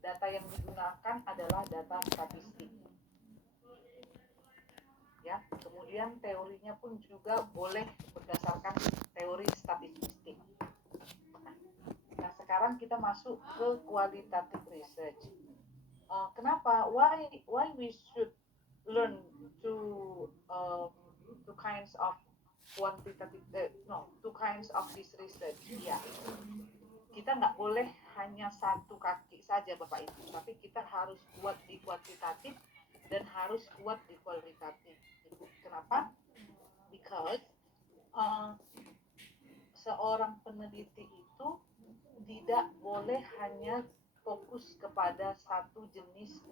Data yang digunakan adalah data statistik. Ya, kemudian teorinya pun juga boleh berdasarkan teori statistik. Nah, sekarang kita masuk ke qualitative research. Kenapa? Why we should learn to two kinds of quantitative two kinds of this research. Ya, kita nggak boleh hanya satu kaki saja Bapak Ibu, tapi kita harus kuat di kuantitatif dan harus kuat di kualitatif. Kenapa? Because seorang peneliti itu tidak boleh hanya fokus kepada satu jenis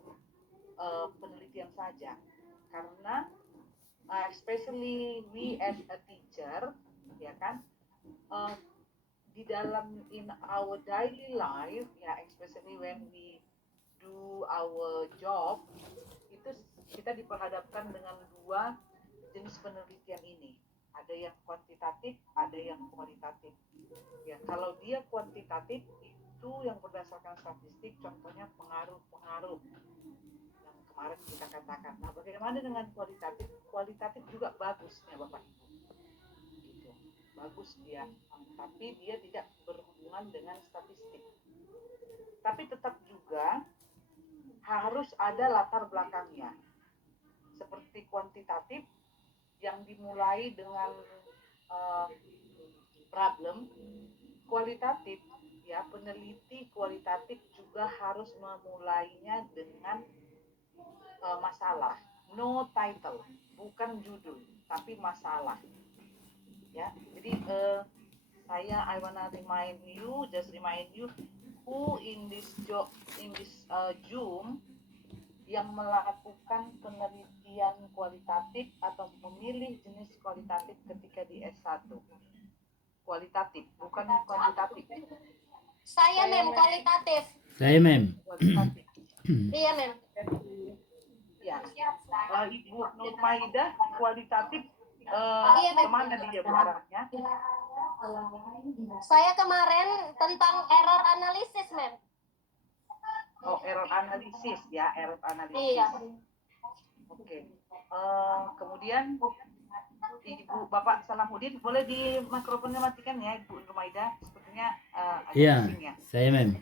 penelitian saja, karena especially we as a teacher, ya kan, di dalam in our daily life, ya, especially when we do our job, itu kita diperhadapkan dengan dua jenis penelitian ini. Ada yang kuantitatif, ada yang kualitatif. Ya, kalau dia kuantitatif itu yang berdasarkan statistik, contohnya pengaruh-pengaruh yang kemarin kita katakan. Nah, bagaimana dengan kualitatif? Kualitatif juga bagus ya Bapak Ibu. Gitu. Bagus dia, tapi dia tidak berhubungan dengan statistik. Tapi tetap juga harus ada latar belakangnya. Seperti kuantitatif yang dimulai dengan problem, kualitatif, ya, peneliti kualitatif juga harus memulainya dengan masalah. No title, bukan judul, tapi masalah. Ya, jadi I wanna remind you, who in this Zoom yang melakukan penelitian kualitatif atau memilih jenis kualitatif ketika di S1. Kualitatif, bukan kuantitatif. Saya mem kualitatif. Saya mem. Kualitatif. Iya mem. Ya. Ibu Nurmaidah kualitatif kemana dia arahnya? Saya kemarin tentang error analisis mem. Oh, error analisis ya, error analisis. Iya. Oke. Kemudian Ibu Bapak Salamuddin, boleh di mikrofonnya matikan ya Ibu Nurmaidah, sepertinya Iya, ya. saya mem.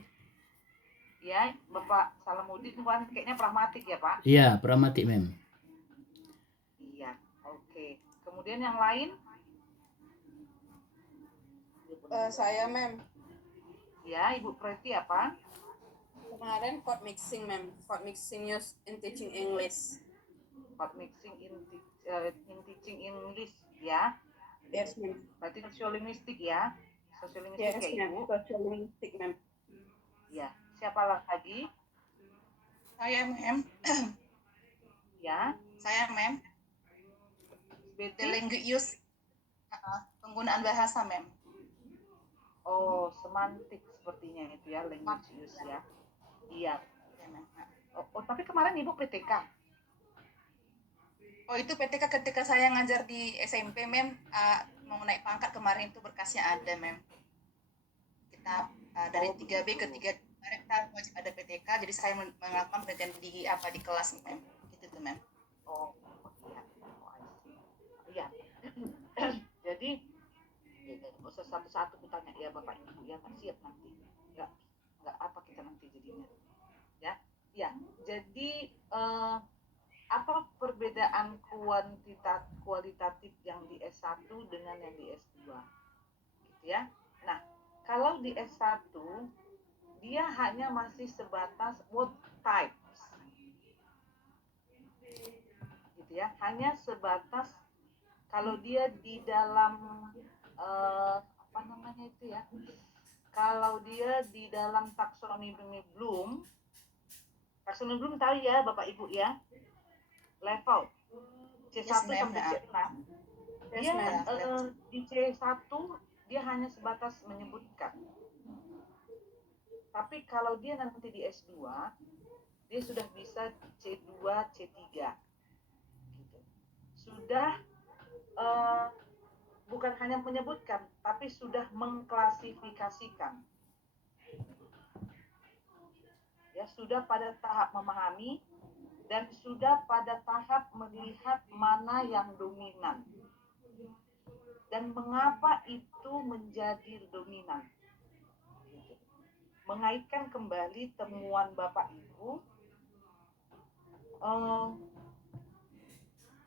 Ya, Bapak Salamuddin kan kayaknya pragmatik ya Pak? Iya, pragmatik mem. Iya, oke. Kemudian yang lain? Saya mem. Ya, Ibu Preti apa? Kemarin code mixing mem. Code mixing use in teaching English. Code mixing in teaching English ya? Yes mem. Berarti sosiolinguistik ya? Sosiolinguistik Yes, ya Ibu? sosiolinguistik mem. Ya, siapa lagi? Saya mem. Ya. Saya mem. The language use, penggunaan bahasa mem. Oh, semantik sepertinya itu ya, language use ya. Iya. Oh, tapi kemarin Ibu PTK. Oh, itu PTK ketika saya ngajar di SMP mem, mau naik pangkat kemarin itu berkasnya ada mem. Kita dari 3B ke 3 kemarin kita wajib ada PTK, jadi saya melakukan penelitian di kelas mem. Gitu tuh mem. Oh, iya. Jadi satu-satu kutanya ya Bapak Ibu ya, nggak siap nanti. Nggak apa kita nanti jadinya. Ya, jadi apa perbedaan kualitatif yang di S1 dengan yang di S2? Gitu ya. Nah, kalau di S1 dia hanya masih sebatas what types. Gitu ya, hanya sebatas kalau dia di dalam apa namanya itu ya, kalau dia di dalam taksonomi Bloom tahu ya Bapak Ibu ya, level C1 sampai C6 dia di C1 dia hanya sebatas menyebutkan, tapi kalau dia nanti di S2 dia sudah bisa C2 C3 gitu. Sudah bukan hanya menyebutkan, tapi sudah mengklasifikasikan. sudah pada tahap memahami dan sudah pada tahap melihat mana yang dominan dan mengapa itu menjadi dominan. Mengaitkan kembali temuan Bapak Ibu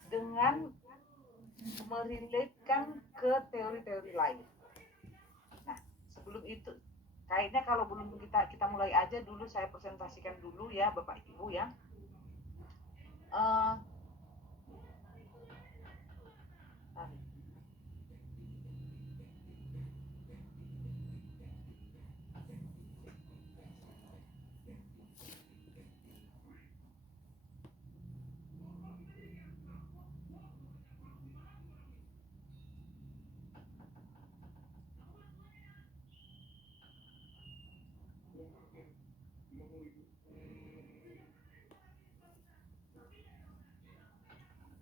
dengan merelatekan ke teori-teori lain. Nah, sebelum itu, kayaknya kalau belum kita mulai aja dulu, saya presentasikan dulu ya Bapak Ibu ya.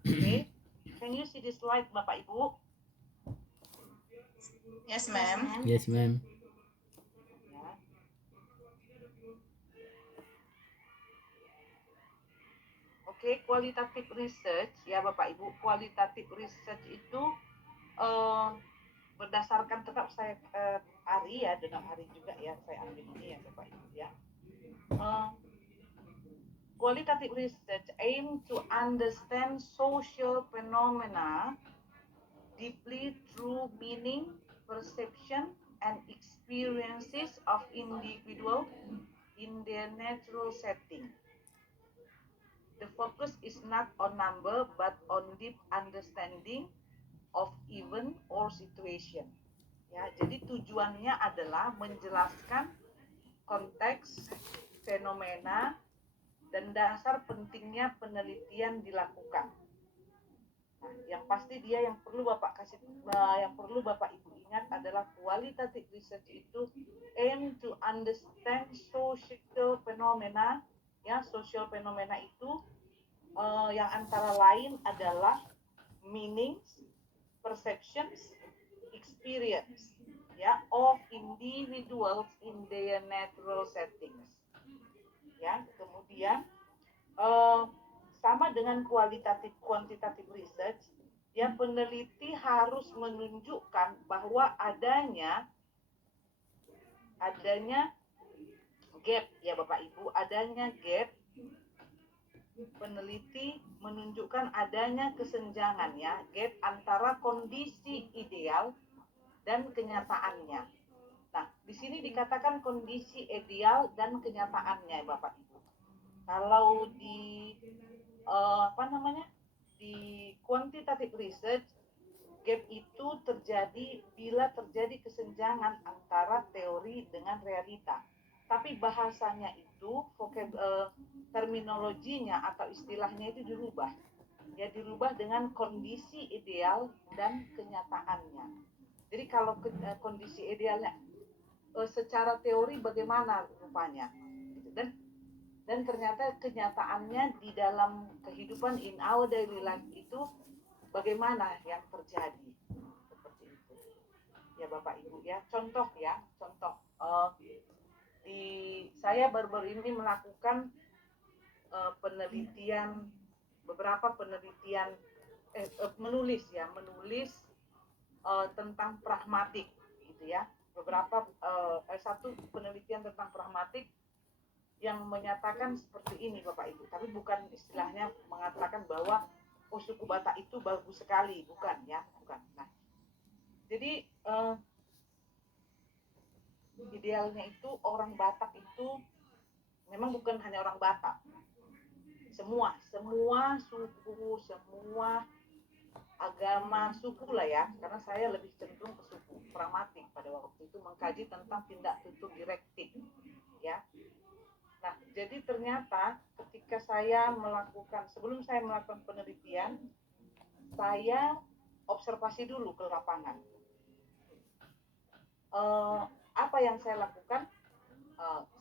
Okay, can you see the slide Bapak Ibu? Yes, ma'am. Yes, ma'am. Ya. Oke, qualitative research ya Bapak Ibu. Qualitative research itu berdasarkan tetap saya Ari ya, dengan Ari juga ya saya ambil ini ya Bapak Ibu ya. Qualitative research aim to understand social phenomena deeply through meaning, perception, and experiences of individuals in their natural setting. The focus is not on number but on deep understanding of event or situation. Ya, jadi tujuannya adalah menjelaskan konteks, fenomena, dan dasar pentingnya penelitian dilakukan. Nah, yang pasti yang perlu Bapak Ibu ingat adalah qualitative research itu aim to understand social phenomena. Ya, social phenomena itu yang antara lain adalah meanings, perceptions, experience, ya, of individuals in their natural settings. Ya, kemudian sama dengan quantitative research, ya, peneliti harus menunjukkan bahwa adanya gap ya Bapak Ibu, adanya gap. Peneliti menunjukkan adanya kesenjangan ya, gap antara kondisi ideal dan kenyataannya. Nah, di sini dikatakan kondisi ideal dan kenyataannya Bapak Ibu. Kalau di di quantitative research, gap itu terjadi bila terjadi kesenjangan antara teori dengan realita. Tapi bahasanya itu, terminologinya atau istilahnya itu dirubah. Ya, dirubah dengan kondisi ideal dan kenyataannya. Jadi kalau kondisi idealnya secara teori bagaimana rupanya, gitu. Dan ternyata kenyataannya di dalam kehidupan in our daily life itu bagaimana yang terjadi, seperti itu ya Bapak Ibu ya. Contoh saya baru-baru ini melakukan beberapa penelitian menulis tentang pragmatik gitu ya. Satu penelitian tentang pragmatik yang menyatakan seperti ini Bapak Ibu, tapi bukan istilahnya mengatakan bahwa suku Batak itu bagus sekali, bukan. Nah, jadi idealnya itu orang Batak itu memang bukan hanya orang Batak, semua suku, semua agama, suku lah ya, karena saya lebih cenderung ke suku pragmatik pada waktu itu, mengkaji tentang tindak tutup direktif ya. Nah, jadi ternyata ketika sebelum saya melakukan penelitian, saya observasi dulu ke lapangan. Apa yang saya lakukan?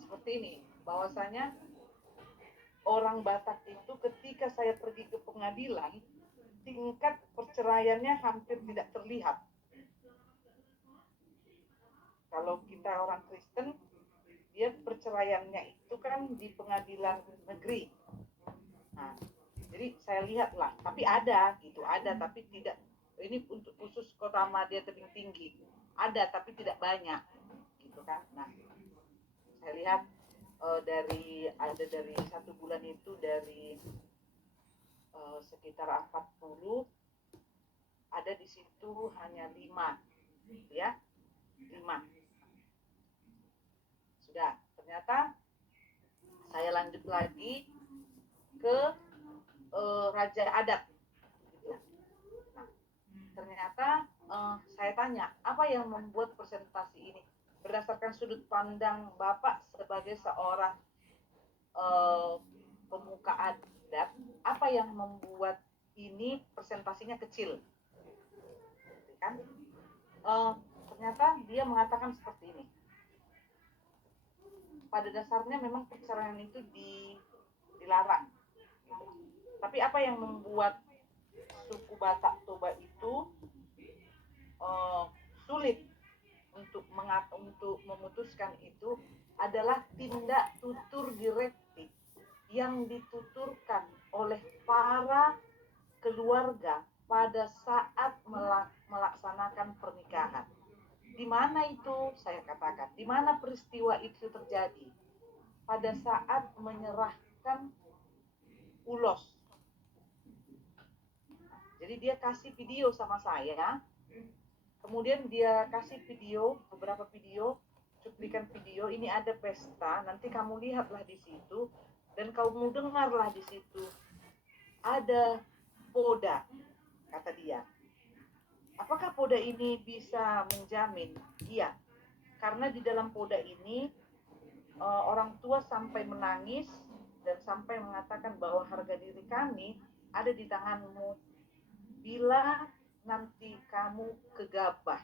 Seperti ini, bahwasanya orang Batak itu ketika saya pergi ke pengadilan, tingkat perceraiannya hampir tidak terlihat. Kalau kita orang Kristen, dia perceraiannya itu kan di pengadilan negeri. Nah, jadi saya lihatlah, tapi ada gitu, ada tapi tidak. Ini untuk khusus Kota Madya Tebing Tinggi, ada tapi tidak banyak, gitu kan. Nah, saya lihat dari 1 bulan itu dari sekitar 40, ada di situ hanya 5, ya, 5. Sudah, ternyata saya lanjut lagi ke Raja Adat gitu. Nah, ternyata saya tanya apa yang membuat presentasi ini berdasarkan sudut pandang Bapak sebagai seorang pemuka adat, apa yang membuat ini presentasinya kecil, kan? Ternyata dia mengatakan seperti ini. Pada dasarnya memang perceraian itu dilarang. Tapi apa yang membuat suku Batak Toba itu sulit untuk memutuskan itu adalah tindak tutur direktif yang dituturkan oleh para keluarga pada saat melaksanakan pernikahan. Di mana itu? Saya katakan, di mana peristiwa itu terjadi? Pada saat menyerahkan ulos. Jadi dia kasih video sama saya, kemudian dia kasih beberapa video, cuplikan video, ini ada pesta, nanti kamu lihatlah di situ, dan kamu dengarlah di situ. Ada poda, kata dia. Apakah poda ini bisa menjamin? Iya, karena di dalam poda ini orang tua sampai menangis dan sampai mengatakan bahwa harga diri kami ada di tanganmu. Bila nanti kamu gegabah,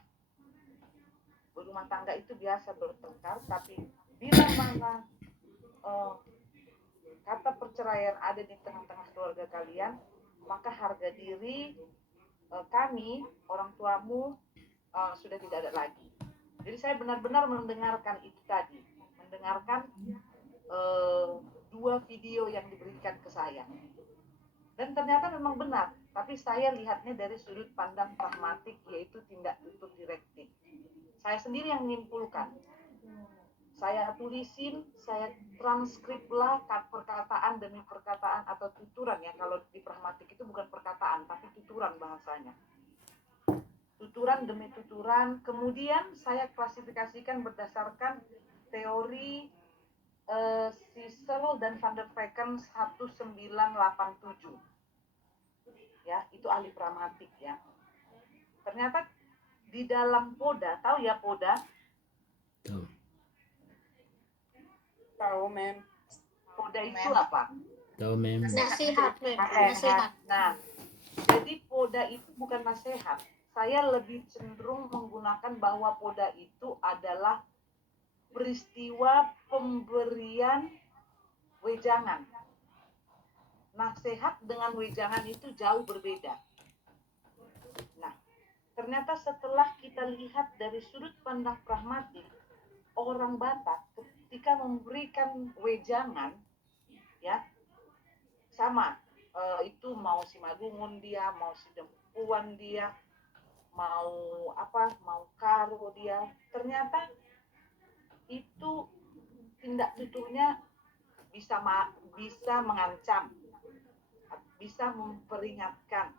berumah tangga itu biasa bertengkar, tapi bila mana kata perceraian ada di tengah-tengah keluarga kalian, maka harga diri kami, orang tuamu, sudah tidak ada lagi. Jadi saya benar-benar mendengarkan itu tadi, mendengarkan 2 video yang diberikan ke saya. Dan ternyata memang benar, tapi saya lihatnya dari sudut pandang pragmatik, yaitu tindak tutur direktif. Saya sendiri yang menyimpulkan. Saya tulisin, saya transkriplah perkataan demi perkataan atau tuturan ya. Kalau di pragmatik itu bukan perkataan, tapi tuturan bahasanya. Tuturan demi tuturan. Kemudian saya klasifikasikan berdasarkan teori Sissel dan Van der Vecken 1987. Ya, itu ahli pragmatik ya. Ternyata di dalam poda, tahu ya poda? Tahu, Mem. Poda itu apa? Tahu mem. Nasihat, Mem. Nasihat. Nah, jadi poda itu bukan nasihat. Saya lebih cenderung menggunakan bahwa poda itu adalah peristiwa pemberian wejangan. Nasihat dengan wejangan itu jauh berbeda. Nah, ternyata setelah kita lihat dari sudut pandang pragmatik, orang Batak ketika memberikan wejangan, ya, sama, itu mau si Magungun dia, mau si Dempuan dia, mau karo dia, ternyata itu tindak tuturnya bisa mengancam, bisa memperingatkan,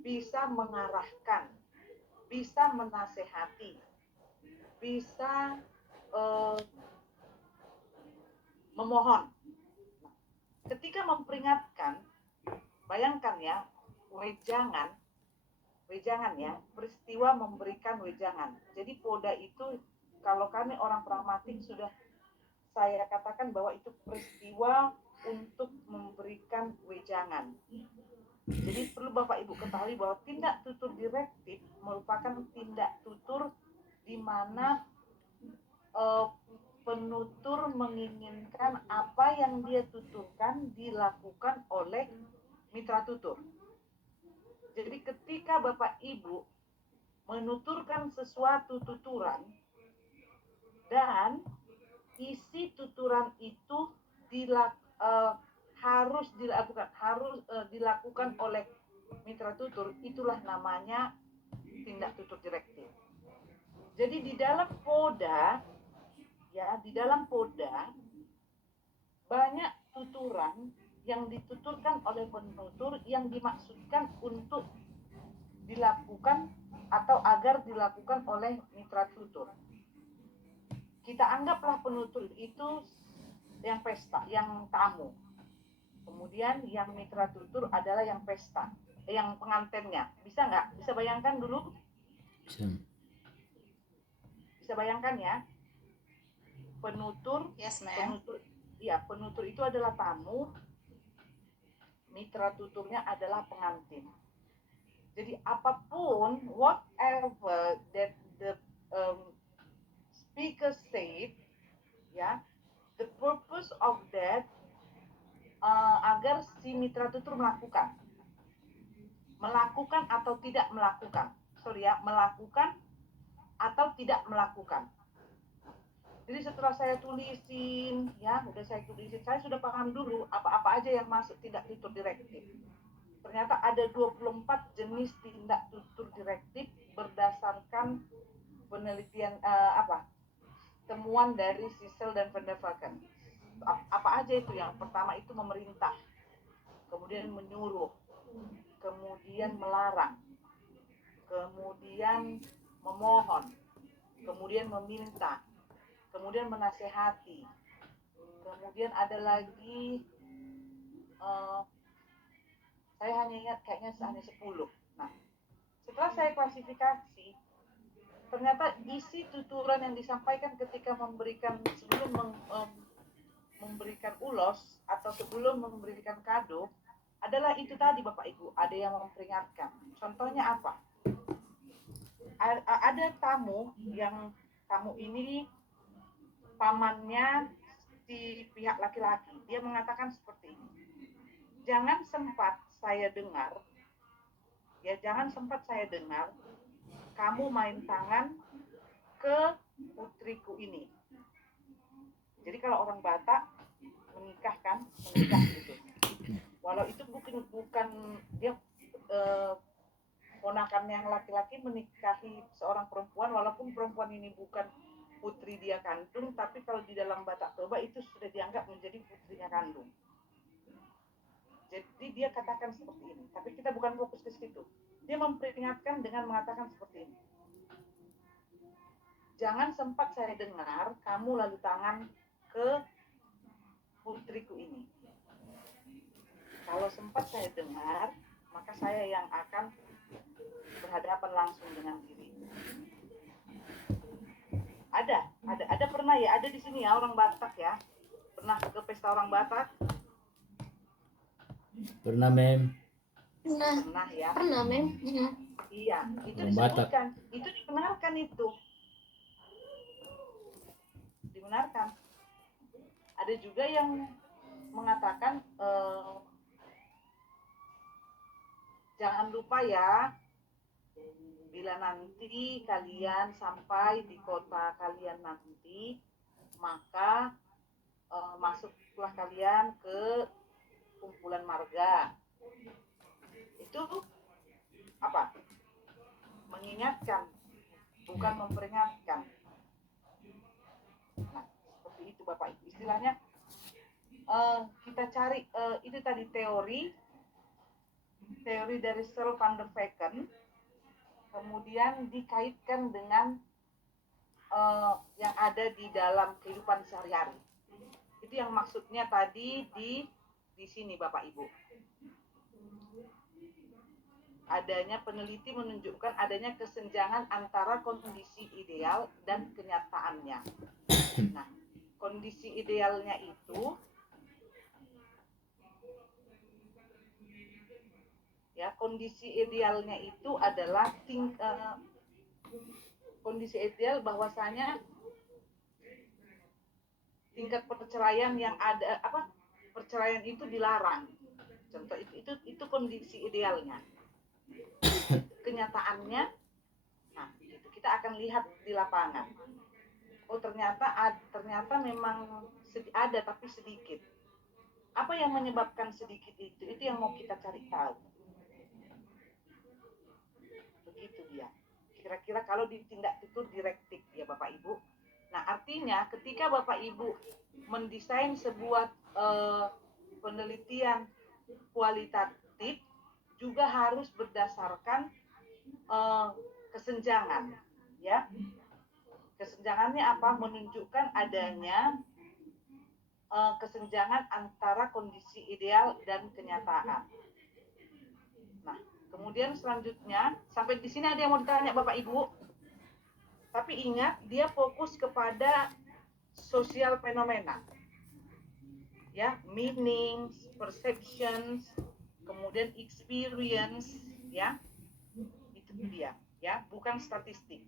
bisa mengarahkan, bisa menasehati, bisa memohon. Ketika memperingatkan, bayangkan ya, wejangan ya, peristiwa memberikan wejangan. Jadi poda itu, kalau kami orang pragmatik sudah saya katakan bahwa itu peristiwa untuk memberikan wejangan. Jadi perlu Bapak Ibu ketahui bahwa tindak tutur direktif merupakan tindak tutur di mana penutur menginginkan apa yang dia tuturkan dilakukan oleh mitra tutur. Jadi ketika Bapak Ibu menuturkan sesuatu tuturan dan isi tuturan itu harus dilakukan oleh mitra tutur, itulah namanya tindak tutur direktif. Jadi di dalam PODA banyak tuturan yang dituturkan oleh penutur yang dimaksudkan untuk dilakukan atau agar dilakukan oleh mitra tutur. Kita anggaplah penutur itu yang tamu. Kemudian yang mitra tutur adalah yang yang pengantennya. Bisa nggak? Bisa bayangkan dulu? Bisa bayangkan ya? Penutur, Yes, ma'am. penutur itu adalah tamu, mitra tuturnya adalah pengantin. Jadi apapun, whatever that the speaker said, ya, the purpose of that agar si mitra tutur melakukan atau tidak melakukan. Melakukan atau tidak melakukan. Jadi setelah saya tulisin, saya sudah paham dulu apa-apa aja yang masuk tindak tutur direktif. Ternyata ada 24 jenis tindak tutur direktif berdasarkan penelitian temuan dari Sissel dan Van der Valken. Apa aja itu? Yang pertama itu memerintah, kemudian menyuruh, kemudian melarang, kemudian memohon, kemudian meminta, kemudian menasehati, kemudian ada lagi saya hanya ingat kayaknya hanya 10. Nah, setelah saya klasifikasi, ternyata isi tuturan yang disampaikan ketika sebelum memberikan ulos atau sebelum memberikan kado adalah itu tadi Bapak Ibu, ada yang memperingatkan. Contohnya apa? Ada tamu ini pamannya si pihak laki-laki. Dia mengatakan seperti ini. Jangan sempat saya dengar kamu main tangan ke putriku ini. Jadi kalau orang Batak menikah gitu. Walau itu bukan dia ponakan yang laki-laki menikahi seorang perempuan, walaupun perempuan ini bukan putri dia kandung, tapi kalau di dalam Batak Toba itu sudah dianggap menjadi putrinya kandung. Jadi dia katakan seperti ini, tapi kita bukan fokus ke situ. Dia memperingatkan dengan mengatakan seperti ini. Jangan sempat saya dengar kamu lalu tangan ke putriku ini. Kalau sempat saya dengar, maka saya yang akan berhadapan langsung dengan dirimu. Ada pernah ya, ada di sini ya orang Batak ya. Pernah ke pesta orang Batak? Pernah, Mem. Pernah Ya. Pernah, Mem. Iya, itu Orang disebutkan. Itu dibenarkan itu. Dibenarkan. Ada juga yang mengatakan jangan lupa ya, bila nanti kalian sampai di kota kalian nanti, maka masuklah kalian ke kumpulan marga. Itu apa? Mengingatkan, bukan memperingatkan. Nah, seperti itu Bapak Ibu. Istilahnya kita cari itu tadi teori dari Sir Van der Valken, kemudian dikaitkan dengan yang ada di dalam kehidupan sehari-hari. Itu yang maksudnya tadi di sini Bapak Ibu. Adanya peneliti menunjukkan adanya kesenjangan antara kondisi ideal dan kenyataannya. Nah, kondisi idealnya itu adalah kondisi ideal bahwasanya tingkat perceraian yang ada perceraian itu dilarang. Contoh itu kondisi idealnya. Kenyataannya, nah itu kita akan lihat di lapangan. oh ternyata memang ada tapi sedikit. Apa yang menyebabkan sedikit itu yang mau kita cari tahu. Begitu dia. Kira-kira kalau ditindak itu direktif ya Bapak Ibu. Nah artinya ketika Bapak Ibu mendesain sebuah penelitian kualitatif juga harus berdasarkan kesenjangan, ya. Kesenjangannya apa? Menunjukkan adanya kesenjangan antara kondisi ideal dan kenyataan. Nah, kemudian selanjutnya sampai di sini ada yang mau ditanya Bapak Ibu? Tapi ingat, dia fokus kepada sosial fenomena, ya, meanings, perceptions, kemudian experience, ya, itu dia, ya, bukan statistik.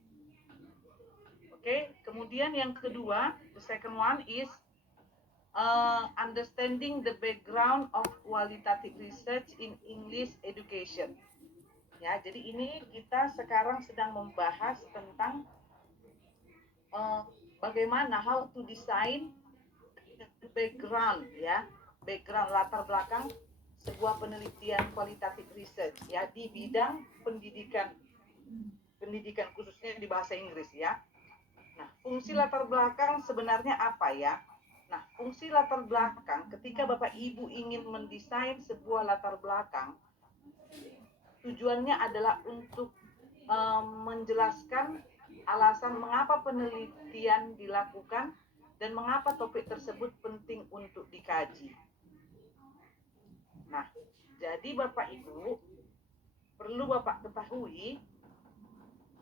Oke, kemudian yang kedua, the second one is understanding the background of qualitative research in English education. Ya, jadi ini kita sekarang sedang membahas tentang bagaimana how to design the background, ya, background latar belakang sebuah penelitian kualitatif research, ya, di bidang pendidikan khususnya di bahasa Inggris, ya. Nah, fungsi latar belakang sebenarnya apa, ya? Nah, fungsi latar belakang ketika Bapak Ibu ingin mendesain sebuah latar belakang, tujuannya adalah untuk menjelaskan alasan mengapa penelitian dilakukan dan mengapa topik tersebut penting untuk dikaji. Nah, jadi Bapak Ibu perlu Bapak ketahui,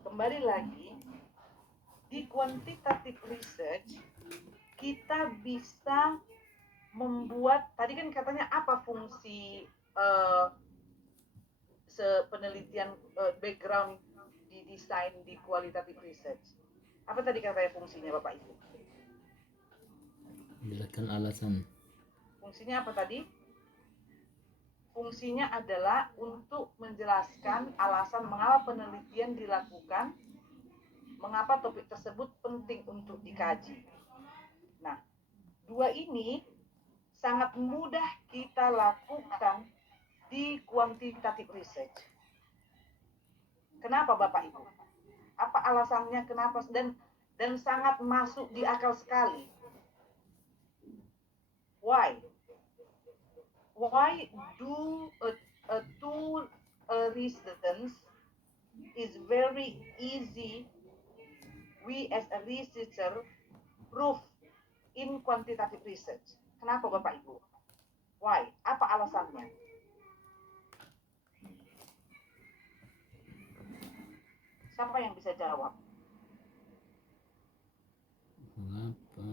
kembali lagi, di quantitative research kita bisa membuat, tadi kan katanya apa fungsi penelitian background di desain di qualitative research. Apa tadi katanya fungsinya Bapak Ibu? Menjelaskan alasan. Fungsinya apa tadi? Fungsinya adalah untuk menjelaskan alasan mengapa penelitian dilakukan, mengapa topik tersebut penting untuk dikaji. Nah, dua ini sangat mudah kita lakukan di quantitative research. Kenapa Bapak Ibu? Apa alasannya kenapa dan sangat masuk di akal sekali? Why? Why do two reasons is very easy we as a researcher prove in quantitative research? Kenapa Bapak Ibu? Why? Apa alasannya? Siapa yang bisa jawab? Mengapa?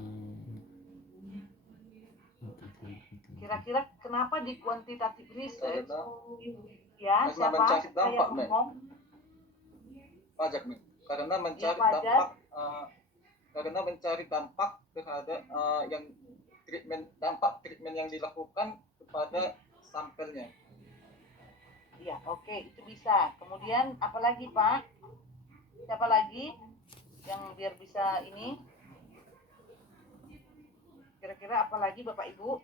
Kira-kira kenapa di quantitative research? Karena Ya, siapa mencari dampak, yang ngomong? Pajak, karena mencari Ya, pajak. dampak, karena mencari dampak terhadap yang treatment yang dilakukan kepada sampelnya. Iya, oke, itu bisa. Kemudian apalagi Pak? Siapa lagi yang biar bisa ini? Kira-kira apalagi Bapak Ibu?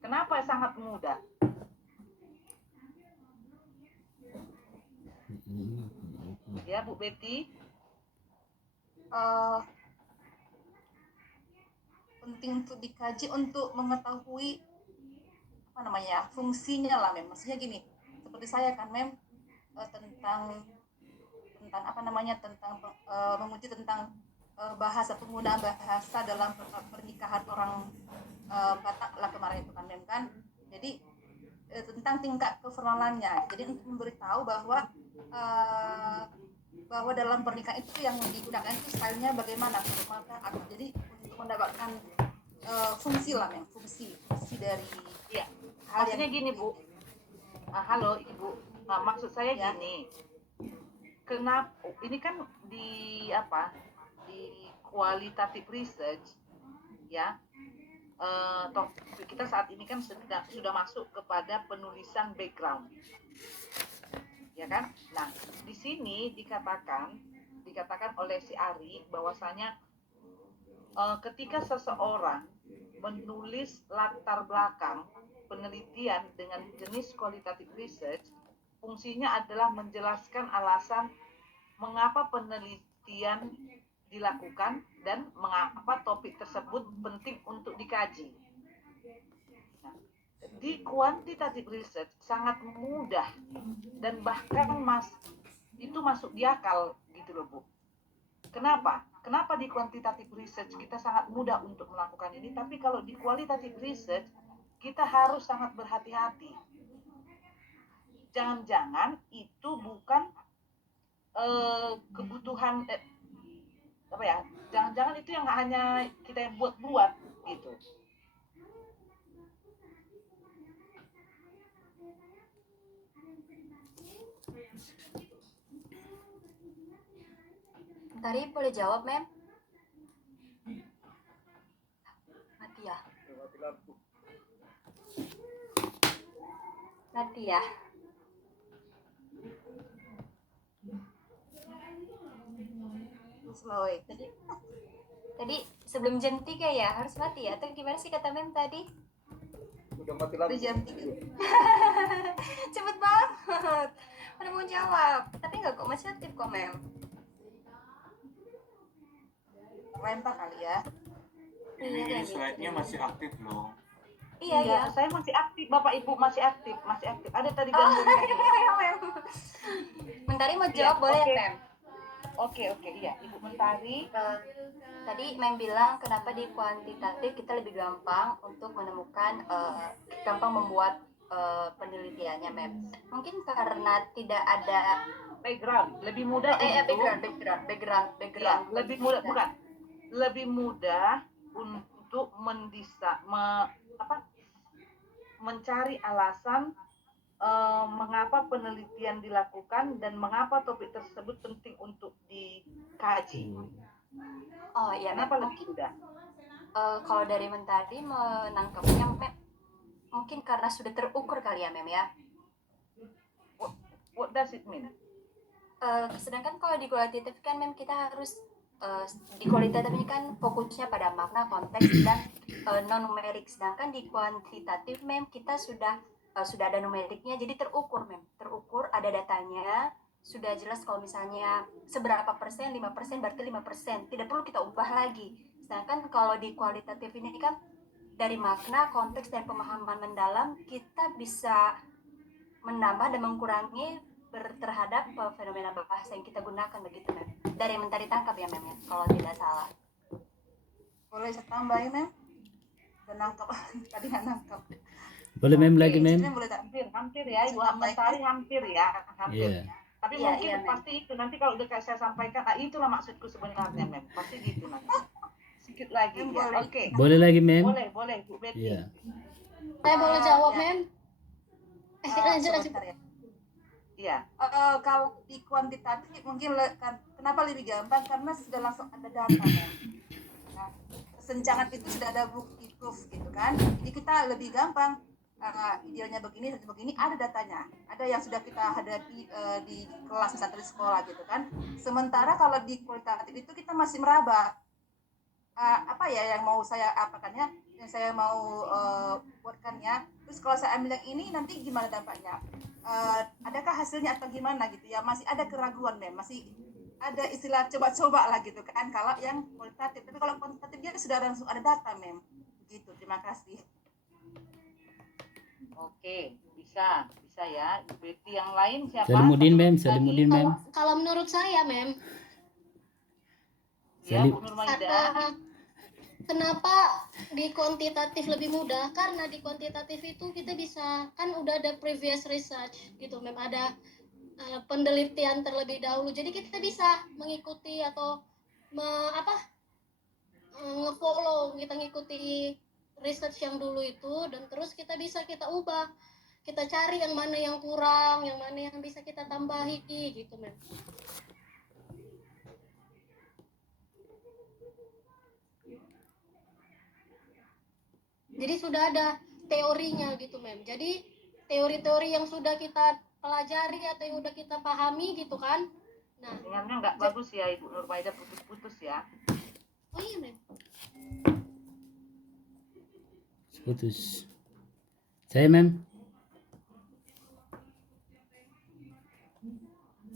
Kenapa sangat mudah? Ya, Bu Betty. Penting untuk dikaji untuk mengetahui fungsinya lah Mem. Maksudnya gini, seperti saya kan Mem tentang menguji tentang penggunaan bahasa dalam pernikahan orang Batak lah kemarin itu kan Mem kan. Jadi tentang tingkat keformalannya. Jadi untuk memberitahu bahwa dalam pernikahan itu yang digunakan itu stylenya bagaimana, jadi untuk mendapatkan fungsi lah Mem, fungsi dari Iya. hal Maksudnya yang gini Bu. Halo Ibu. Maksud saya ya. gini. Kenapa ini kan di qualitative research, ya, kita saat ini kan sudah masuk kepada penulisan background, ya kan? Nah, di sini dikatakan oleh si Ari bahwasanya ketika seseorang menulis latar belakang penelitian dengan jenis kualitatif research, fungsinya adalah menjelaskan alasan mengapa penelitian dilakukan dan mengapa topik tersebut penting untuk dikaji. Nah, di quantitative research sangat mudah dan bahkan itu masuk di akal gitu loh Bu. Kenapa? Kenapa di quantitative research kita sangat mudah untuk melakukan ini, tapi kalau di qualitative research kita harus sangat berhati-hati. Jangan-jangan itu bukan kebutuhan apa ya? Jangan-jangan itu yang hanya kita yang buat-buat gitu. Tadi boleh jawab, Mem? Mati ya? Mati ya? Slow. Tadi sebelum jam 3 ya harus mati ya? Atau gimana sih kata Mem tadi? Udah mati lampu. Di jam 3. Cepet banget. Mana mau jawab? Tapi enggak kok, masih aktif kok, Mem. Lempar kali ya. Iya, slide-nya masih aktif loh. Iya, iya. Saya masih aktif, Bapak Ibu masih aktif. Ada tadi Oh, gangguan. iya, Mem. Mentari mau jawab Iya, boleh, oke. Mem? Oke, iya. Ibu Mentari. Tadi Mem bilang kenapa di kuantitatif kita lebih gampang untuk menemukan, gampang membuat penelitiannya, Mem. Mungkin karena tidak ada Background, lebih mudah background. Ya, lebih mudah bukan. Lebih mudah untuk mencari alasan mengapa penelitian dilakukan dan mengapa topik tersebut penting untuk dikaji. Oh iya, Mem. Kenapa lebih mudah? Kalau dari Mentari menangkapnya, Mem, mungkin karena sudah terukur kali ya, Mem ya. What does it mean? Sedangkan kalau di kualitatif kan Mem kita harus di kualitatif ini kan fokusnya pada makna, konteks dan non numerik. Sedangkan di kuantitatif Mem kita sudah ada numeriknya, jadi terukur, Mem. Terukur, ada datanya, sudah jelas kalau misalnya seberapa persen, 5% berarti 5%. Tidak perlu kita ubah lagi. Sedangkan kalau di kualitatif ini kan dari makna, konteks dan pemahaman mendalam kita bisa menambah dan mengurangi terhadap fenomena bahasa yang kita gunakan begitu, Mem. Dari yang Mentari tangkap ya, Mem, ya, kalau tidak salah. Boleh saya tambahin, Mem? Udah nangkap. Tadi nggak nangkap. Boleh Mem lagi Mem? Boleh tak? Hampir ya, Ibu Mentari hampir ya, hampir. Iya. Tapi Iya, mungkin iya, Mem. pasti itu nanti kalau udah kayak saya sampaikan, itulah maksudku sebenarnya, Mem. Pasti gitu nanti. Sedikit lagi Mem, ya. boleh. Oke. Boleh lagi Mem? Boleh, Bu Betty. Iya. Saya boleh jawab, Ya. Mem? Lanjut. Sebentar ya. Iya. Kalau di kuantitatif mungkin kenapa lebih gampang karena sudah langsung ada data, Mem. Nah, kesenjangan itu sudah ada bukti proof gitu kan. Jadi kita lebih gampang idealnya begini ada datanya, ada yang sudah kita hadapi di kelas misalnya di sekolah gitu kan. Sementara kalau di kualitatif itu kita masih meraba apa ya yang mau saya apakannya, yang saya mau buatkannya. Terus kalau saya ambil yang ini nanti gimana dampaknya? Adakah hasilnya atau gimana gitu ya? Masih ada keraguan, Mem. Masih ada istilah coba-coba lah gitu kan kalau yang kualitatif. Tapi kalau kuantitatif dia sudah langsung ada data, Mem. Begitu. Terima kasih. Oke, bisa ya. Ibu Betty, yang lain siapa? Salimuddin Mem, Lagi? Salimuddin Mem. Kalau menurut saya, Mem, Ya, Salim. Bu Nurmaida. kenapa di kuantitatif lebih mudah? Karena di kuantitatif itu kita bisa, kan udah ada previous research gitu, Mem, ada penelitian terlebih dahulu. Jadi kita bisa mengikuti atau nge-follow, kita ngikuti research yang dulu itu, dan terus kita bisa kita ubah, kita cari yang mana yang kurang, yang mana yang bisa kita tambahi gitu, Mem. Jadi sudah ada teorinya gitu, Mem. Jadi teori-teori yang sudah kita pelajari atau yang udah kita pahami gitu kan. Nah, Sinyalnya nggak bagus ya, Ibu Nurmaida, putus-putus ya. oh Oh iya, Mem. Putus. Saya mem.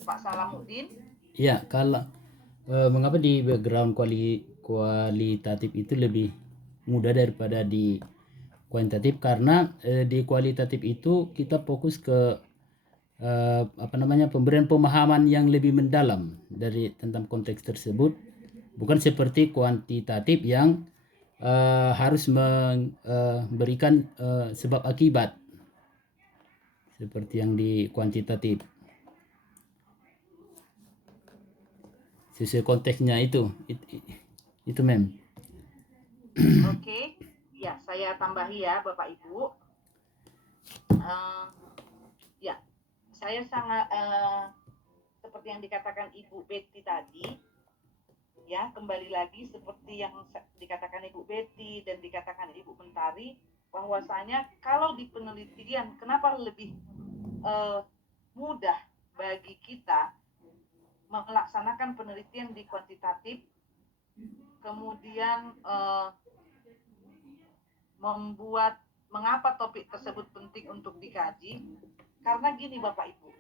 Pak Salamuddin. Ya, kalau mengapa di background kualitatif itu lebih mudah daripada di kuantitatif? Karena di kualitatif itu kita fokus ke pemberian pemahaman yang lebih mendalam dari tentang konteks tersebut, bukan seperti kuantitatif yang harus memberikan sebab akibat seperti yang di kuantitatif. Sesuai konteksnya itu mem. Oke, ya saya tambahi ya Bapak Ibu. Ya, saya sangat seperti yang dikatakan Ibu Betty tadi, ya kembali lagi seperti yang dikatakan Ibu Betty dan dikatakan Ibu Mentari, bahwasanya kalau di penelitian kenapa lebih mudah bagi kita melaksanakan penelitian di kuantitatif, kemudian membuat mengapa topik tersebut penting untuk dikaji, karena gini Bapak Ibu,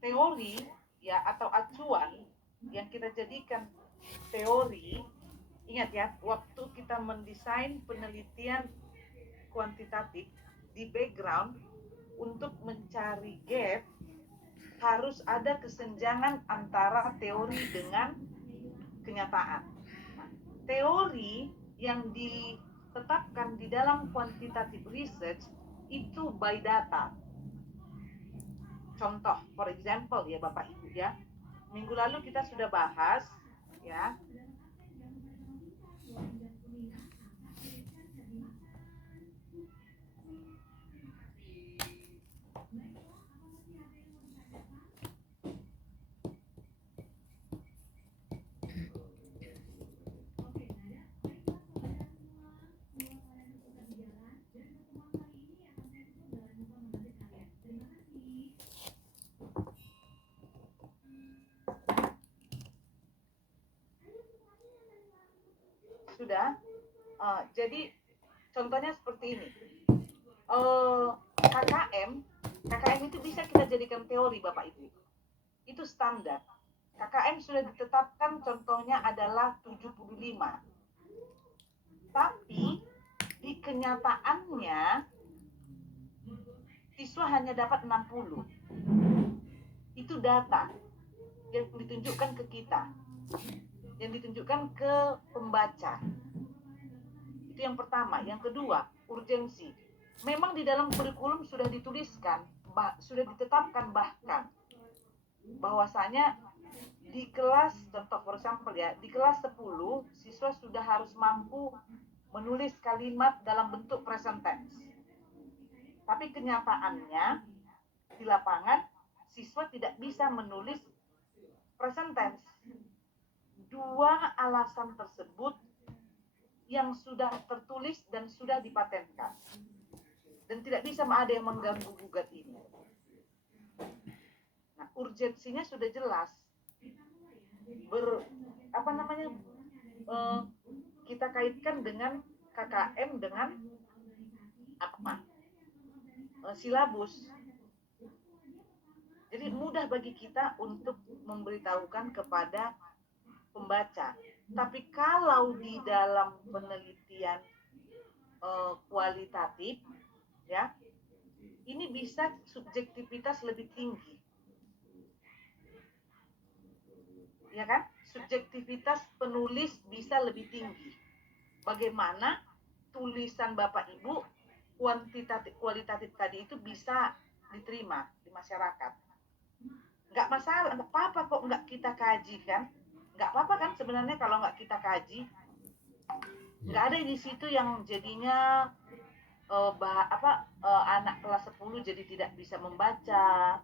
teori ya atau acuan yang kita jadikan teori, ingat ya, waktu kita mendesain penelitian kuantitatif di background untuk mencari gap, harus ada kesenjangan antara teori dengan kenyataan. Teori yang ditetapkan di dalam quantitative research itu by data. Contoh, for example ya Bapak Ibu ya, minggu lalu kita sudah bahas ya, sudah. Jadi contohnya seperti ini. KKM itu bisa kita jadikan teori Bapak Ibu. Itu standar. KKM sudah ditetapkan contohnya adalah 75. Tapi di kenyataannya siswa hanya dapat 60. Itu data yang ditunjukkan ke kita, yang ditunjukkan ke pembaca. Itu yang pertama. Yang kedua, urgensi. Memang di dalam kurikulum sudah dituliskan, sudah ditetapkan bahkan bahwasanya di kelas, contoh for example ya, di kelas 10 siswa sudah harus mampu menulis kalimat dalam bentuk present tense. Tapi kenyataannya di lapangan siswa tidak bisa menulis present tense. Dua alasan tersebut yang sudah tertulis dan sudah dipatenkan, dan tidak bisa ada yang mengganggu gugat ini. Nah, urgensinya sudah jelas. Kita kaitkan dengan KKM dengan apa? Silabus. Jadi mudah bagi kita untuk memberitahukan kepada pembaca. Tapi kalau di dalam penelitian kualitatif, ya, ini bisa subjektivitas lebih tinggi, ya kan? Subjektivitas penulis bisa lebih tinggi. Bagaimana tulisan Bapak Ibu kualitatif tadi itu bisa diterima di masyarakat? Nggak masalah, nggak apa-apa kok nggak kita kaji kan? Nggak apa-apa kan sebenarnya kalau nggak kita kaji. Nggak ada di situ yang jadinya anak kelas 10 jadi tidak bisa membaca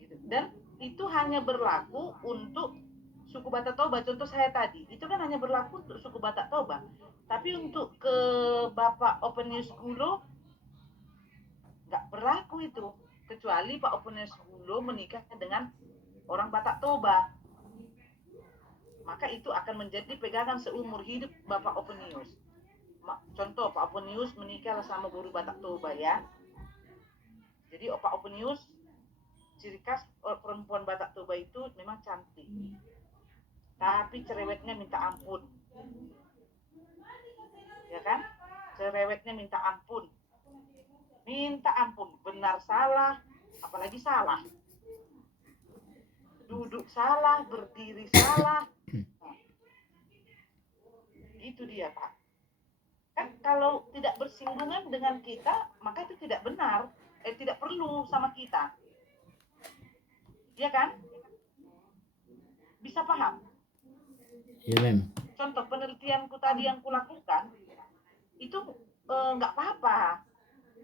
gitu. Dan itu hanya berlaku untuk suku Batak Toba. Contoh saya tadi itu kan hanya berlaku untuk suku Batak Toba, tapi untuk ke Bapak Openius Gulo nggak berlaku itu, kecuali Pak Openius Gulo menikah dengan orang Batak Toba. maka itu akan menjadi pegangan seumur hidup Bapak Openius. Contoh, Pak Openius menikah sama guru Batak Toba ya. Jadi Pak Openius ciri khas perempuan Batak Toba itu memang cantik, tapi cerewetnya minta ampun, ya kan? Cerewetnya minta ampun, benar salah, apalagi salah, duduk salah, berdiri salah, itu dia Pak. Kan kalau tidak bersinggungan dengan kita, maka itu tidak benar, tidak perlu sama kita, ya kan? Bisa paham? Ya, Mem. Contoh penelitianku tadi yang kulakukan itu nggak apa-apa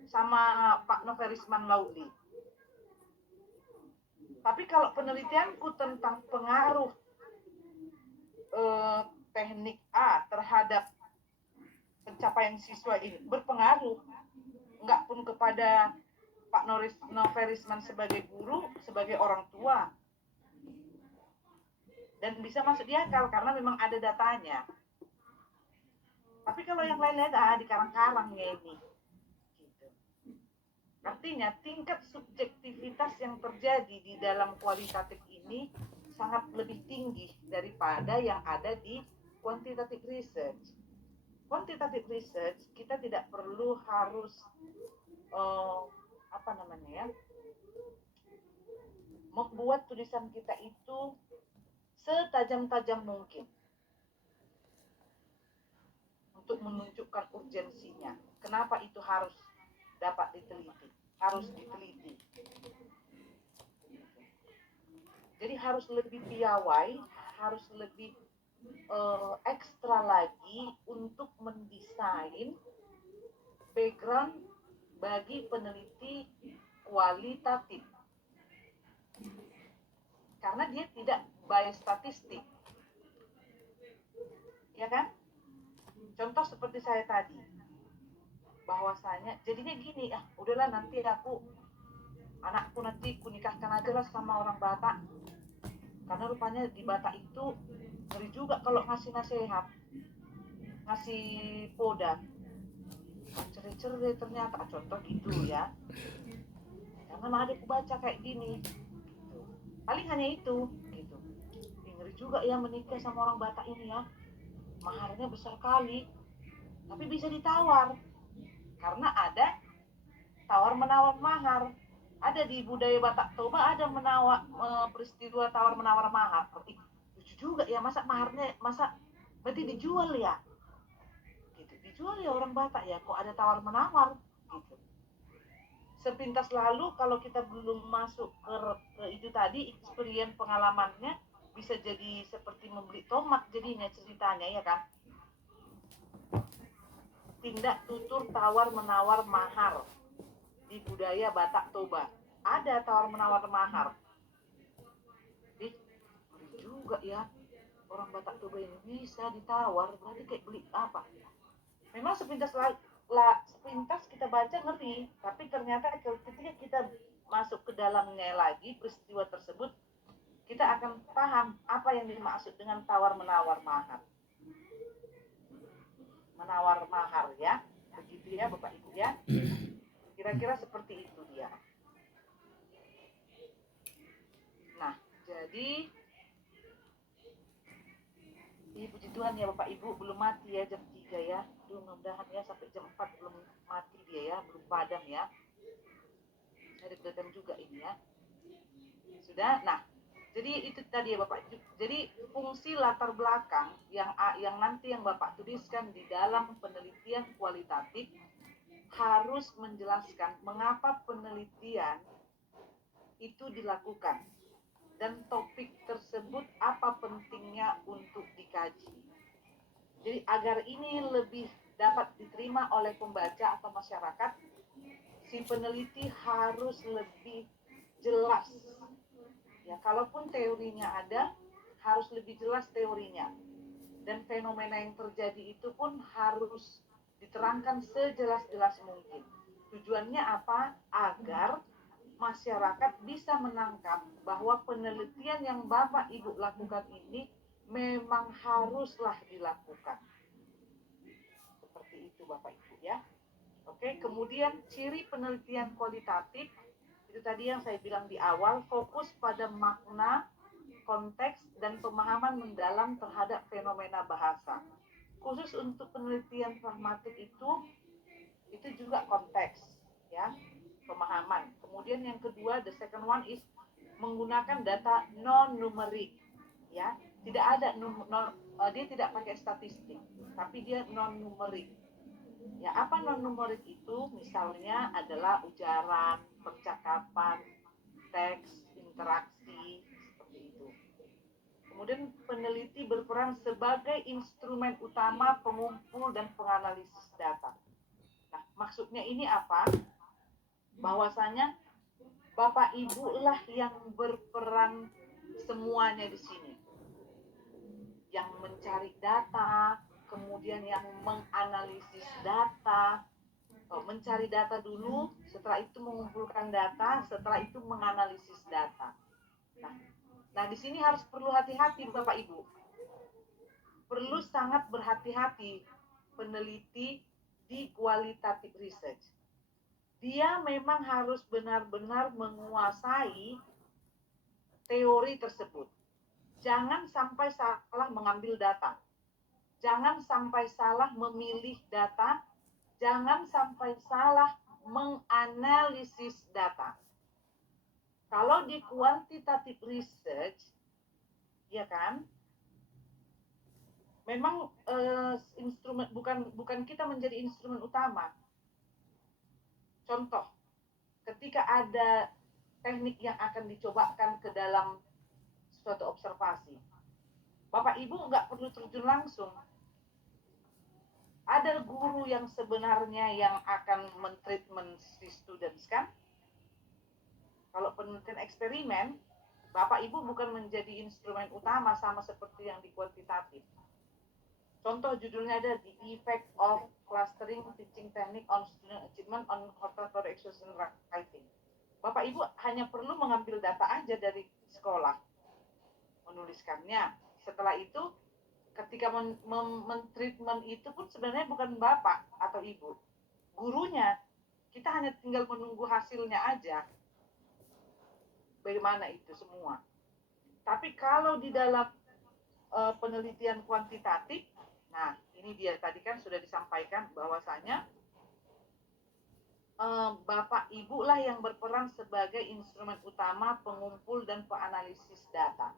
sama Pak Noverisman Lauli. Tapi kalau penelitianku tentang pengaruh teknik A terhadap pencapaian siswa ini berpengaruh, nggak pun kepada Pak Noverisman sebagai guru, sebagai orang tua, dan bisa masuk di akal karena memang ada datanya. Tapi kalau yang lain-lain di karang-karangnya ini, gitu. Artinya tingkat subjektivitas yang terjadi di dalam kualitatif ini sangat lebih tinggi daripada yang ada di quantitative research. Quantitative research kita tidak perlu harus membuat tulisan kita itu setajam-tajam mungkin untuk menunjukkan urgensinya. Kenapa itu harus dapat diteliti, harus diteliti. Jadi harus lebih piawai, harus lebih ekstra lagi untuk mendesain background bagi peneliti kualitatif. Karena dia tidak bias statistik. Ya kan? Contoh seperti saya tadi. Bahwasanya jadinya gini, udahlah nanti anakku nanti kunikahkan aja lah sama orang Batak. Karena rupanya di Batak itu ngeri juga kalau ngasih nasihat, ngasih poda, cerai-cerai ternyata, contoh gitu ya. Karena ada aku baca kayak gini, gitu. Paling hanya itu, gitu. Ngeri juga ya menikah sama orang Batak ini ya, maharnya besar kali, tapi bisa ditawar, karena ada tawar menawar mahar. Ada di budaya Batak Toba ada peristiwa tawar menawar mahar. Lucu juga ya, masa maharnya berarti dijual ya, gitu. Dijual ya orang Batak ya, kok ada tawar menawar gitu. Sepintas lalu kalau kita belum masuk ke itu tadi, experience pengalamannya bisa jadi seperti membeli tomat jadinya ceritanya ya kan. Tindak tutur tawar menawar mahar di budaya Batak Toba. Ada tawar menawar mahar. Juga ya, orang Batak Toba ini bisa ditawar, berarti kayak beli apa? Memang sepintas kita baca ngeri, tapi ternyata ketika kita masuk ke dalamnya lagi peristiwa tersebut, kita akan paham apa yang dimaksud dengan tawar menawar mahar. Menawar mahar ya, begitu ya Bapak Ibu ya. Kira-kira seperti itu dia. Nah, jadi puji Tuhan ya Bapak Ibu, belum mati ya jam 3 ya. Mudah-mudahan ya sampai jam 4 belum mati dia ya, belum padam ya. Saya deg-degan juga ini ya. Sudah, nah, jadi itu tadi ya Bapak. Jadi fungsi latar belakang yang nanti yang Bapak tuliskan di dalam penelitian kualitatif harus menjelaskan mengapa penelitian itu dilakukan dan topik tersebut apa pentingnya untuk dikaji. Jadi agar ini lebih dapat diterima oleh pembaca atau masyarakat, si peneliti harus lebih jelas. Ya, kalaupun teorinya ada, harus lebih jelas teorinya. Dan fenomena yang terjadi itu pun harus diterangkan sejelas-jelas mungkin. Tujuannya apa? Agar masyarakat bisa menangkap bahwa penelitian yang Bapak Ibu lakukan ini memang haruslah dilakukan. Seperti itu Bapak Ibu ya. Oke, kemudian ciri penelitian kualitatif itu tadi yang saya bilang di awal, fokus pada makna, konteks, dan pemahaman mendalam terhadap fenomena bahasa. Khusus untuk penelitian pragmatik itu juga konteks, ya, pemahaman. Kemudian yang kedua, the second one is menggunakan data non-numerik, ya, tidak ada dia tidak pakai statistik, tapi dia non-numerik. Ya, apa non-numerik itu? Misalnya adalah ujaran, percakapan, teks, interaksi, seperti itu. Kemudian peneliti berperan sebagai instrumen utama pengumpul dan penganalisis data. Nah, maksudnya ini apa? Bahwasanya Bapak Ibu lah yang berperan semuanya di sini. Yang mencari data, kemudian yang menganalisis data, mencari data dulu, setelah itu mengumpulkan data, setelah itu menganalisis data. Nah, di sini harus perlu hati-hati Bapak Ibu. Perlu sangat berhati-hati peneliti di qualitative research. Dia memang harus benar-benar menguasai teori tersebut. Jangan sampai salah mengambil data. Jangan sampai salah memilih data. Jangan sampai salah menganalisis data. Kalau di quantitative research, ya kan, memang instrumen bukan kita menjadi instrumen utama. Contoh, ketika ada teknik yang akan dicobakan ke dalam suatu observasi, Bapak Ibu nggak perlu terjun langsung. Ada guru yang sebenarnya yang akan men-treatment si students kan? Kalau penelitian eksperimen, Bapak Ibu bukan menjadi instrumen utama sama seperti yang di kuantitatif. Contoh judulnya ada The Effect of Clustering Teaching Technique on Student Achievement on Hortatory Exercise Writing. Bapak Ibu hanya perlu mengambil data aja dari sekolah, menuliskannya. Setelah itu, ketika men-treatment itu pun sebenarnya bukan Bapak atau Ibu, gurunya. Kita hanya tinggal menunggu hasilnya aja. Bagaimana itu semua. Tapi kalau di dalam penelitian kuantitatif, nah ini dia tadi kan sudah disampaikan bahwasanya Bapak Ibu lah yang berperan sebagai instrumen utama pengumpul dan penganalisis data.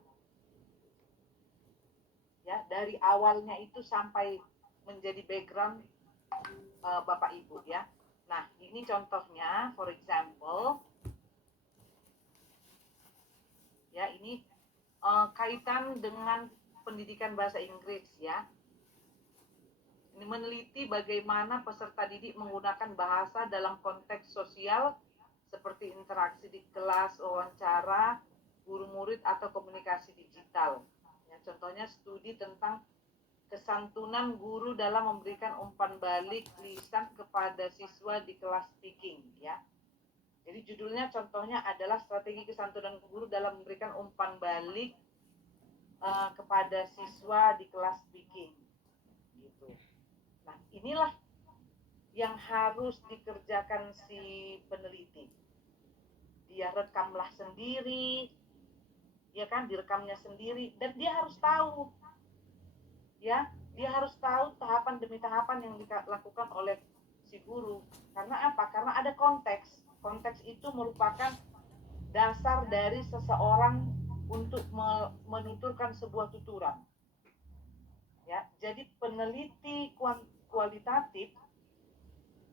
Ya, dari awalnya itu sampai menjadi background Bapak Ibu ya. Nah, ini contohnya, for example, ya ini kaitan dengan pendidikan bahasa Inggris ya. Ini meneliti bagaimana peserta didik menggunakan bahasa dalam konteks sosial seperti interaksi di kelas, wawancara, guru murid atau komunikasi digital. Ya, contohnya studi tentang kesantunan guru dalam memberikan umpan balik lisan kepada siswa di kelas speaking ya. Jadi judulnya contohnya adalah strategi kesantunan guru dalam memberikan umpan balik kepada siswa di kelas speaking gitu. Nah, inilah yang harus dikerjakan si peneliti. Dia rekamlah sendiri, ya kan, direkamnya sendiri, dan dia harus tahu, ya, dia harus tahu tahapan demi tahapan yang dilakukan oleh si guru. Karena apa? Karena ada konteks. Konteks itu merupakan dasar dari seseorang untuk menuturkan sebuah tuturan. Ya, jadi peneliti kualitatif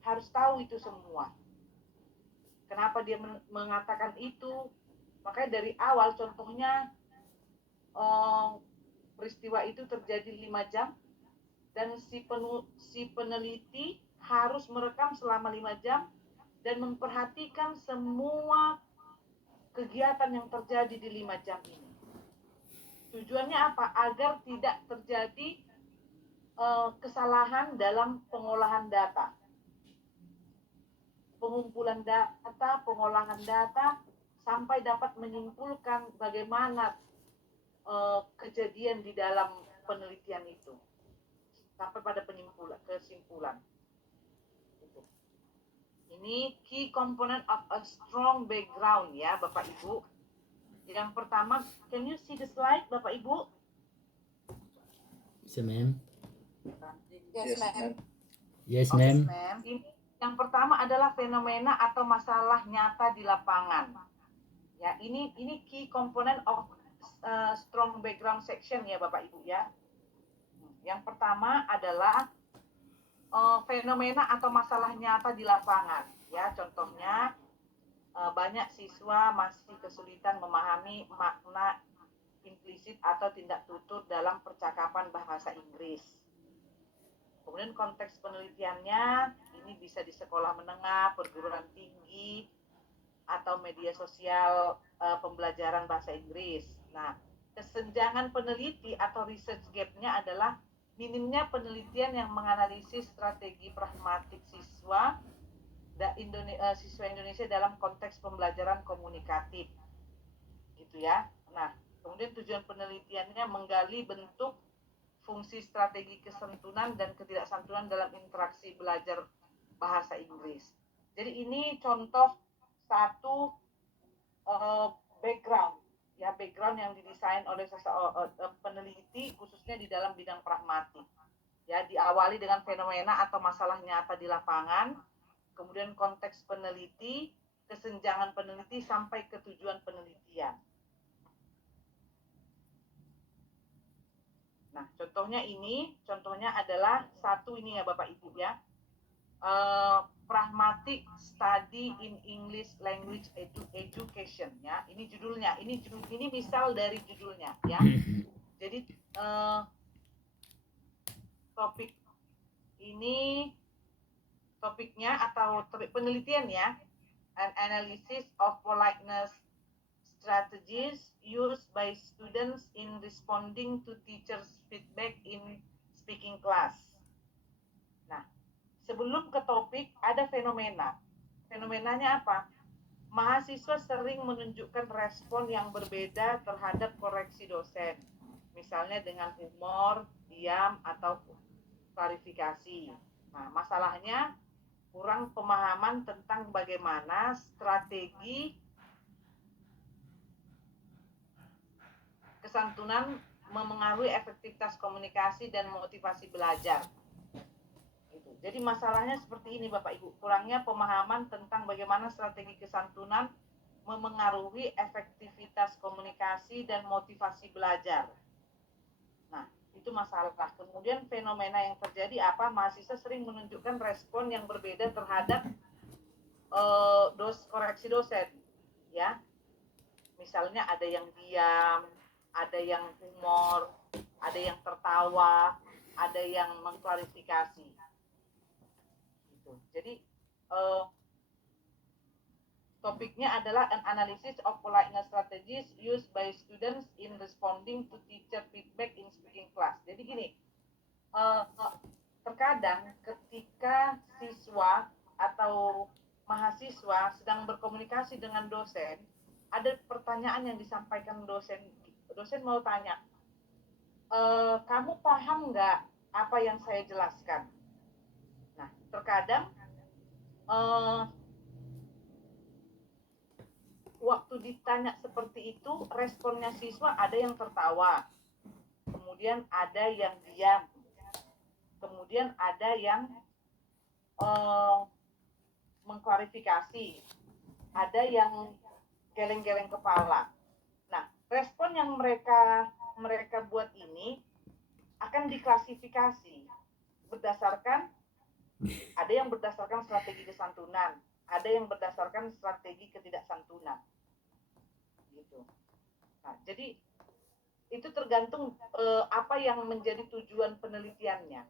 harus tahu itu semua. Kenapa dia mengatakan itu? Makanya dari awal contohnya peristiwa itu terjadi 5 jam dan si peneliti harus merekam selama 5 jam dan memperhatikan semua kegiatan yang terjadi di 5 jam ini. Tujuannya apa? Agar tidak terjadi kesalahan dalam pengolahan data. Pengumpulan data, pengolahan data, sampai dapat menyimpulkan bagaimana kejadian di dalam penelitian itu sampai pada kesimpulan. Gitu. Ini key component of a strong background ya Bapak Ibu. Yang pertama, can you see the slide Bapak Ibu? Bisa, ma'am? Yes, ma'am. Yes, Oke, ma'am. Ini yang pertama adalah fenomena atau masalah nyata di lapangan. Ya, ini key component of strong background section ya Bapak Ibu ya. Yang pertama adalah fenomena atau masalah nyata di lapangan. Ya, contohnya banyak siswa masih kesulitan memahami makna implisit atau tindak tutur dalam percakapan bahasa Inggris. Kemudian konteks penelitiannya ini bisa di sekolah menengah, perguruan tinggi, atau media sosial pembelajaran bahasa Inggris. Nah, kesenjangan peneliti atau research gap-nya adalah minimnya penelitian yang menganalisis strategi pragmatik siswa Indonesia dalam konteks pembelajaran komunikatif. Gitu ya. Nah, kemudian tujuan penelitiannya menggali bentuk fungsi strategi kesantunan dan ketidaksantunan dalam interaksi belajar bahasa Inggris. Jadi ini contoh satu background yang didesain oleh peneliti khususnya di dalam bidang pragmatik. Ya, diawali dengan fenomena atau masalah nyata di lapangan, kemudian konteks peneliti, kesenjangan peneliti sampai ke tujuan penelitian. Nah, contohnya adalah satu ini ya Bapak Ibu ya, pragmatic study in English language education ya. Ini judulnya, ini misal dari judulnya ya. Jadi topiknya atau penelitian ya, an analysis of politeness strategies used by students in responding to teachers' feedback in speaking class. Nah, sebelum ke topik ada fenomena. Fenomenanya apa? Mahasiswa sering menunjukkan respon yang berbeda terhadap koreksi dosen. Misalnya dengan humor, diam, atau klarifikasi. Nah, masalahnya kurang pemahaman tentang bagaimana strategi kesantunan memengaruhi efektivitas komunikasi dan motivasi belajar. Jadi masalahnya seperti ini Bapak Ibu, kurangnya pemahaman tentang bagaimana strategi kesantunan memengaruhi efektivitas komunikasi dan motivasi belajar. Nah, itu masalah. Kemudian fenomena yang terjadi apa? Mahasiswa sering menunjukkan respon yang berbeda terhadap koreksi dosen, ya. Misalnya ada yang diam, ada yang humor, ada yang tertawa, ada yang mengklarifikasi. Gitu. Jadi topiknya adalah an analysis of politeness strategies used by students in responding to teacher feedback in speaking class. Jadi gini, terkadang ketika siswa atau mahasiswa sedang berkomunikasi dengan dosen, ada pertanyaan yang disampaikan dosen mau tanya, kamu paham nggak apa yang saya jelaskan? Nah, terkadang waktu ditanya seperti itu, responnya siswa ada yang tertawa, kemudian ada yang diam, kemudian ada yang mengklarifikasi, ada yang geleng-geleng kepala. Nah, respon yang mereka buat ini akan diklasifikasi berdasarkan, ada yang berdasarkan strategi kesantunan, ada yang berdasarkan strategi ketidaksantunan. Gitu. Nah, jadi itu tergantung apa yang menjadi tujuan penelitiannya.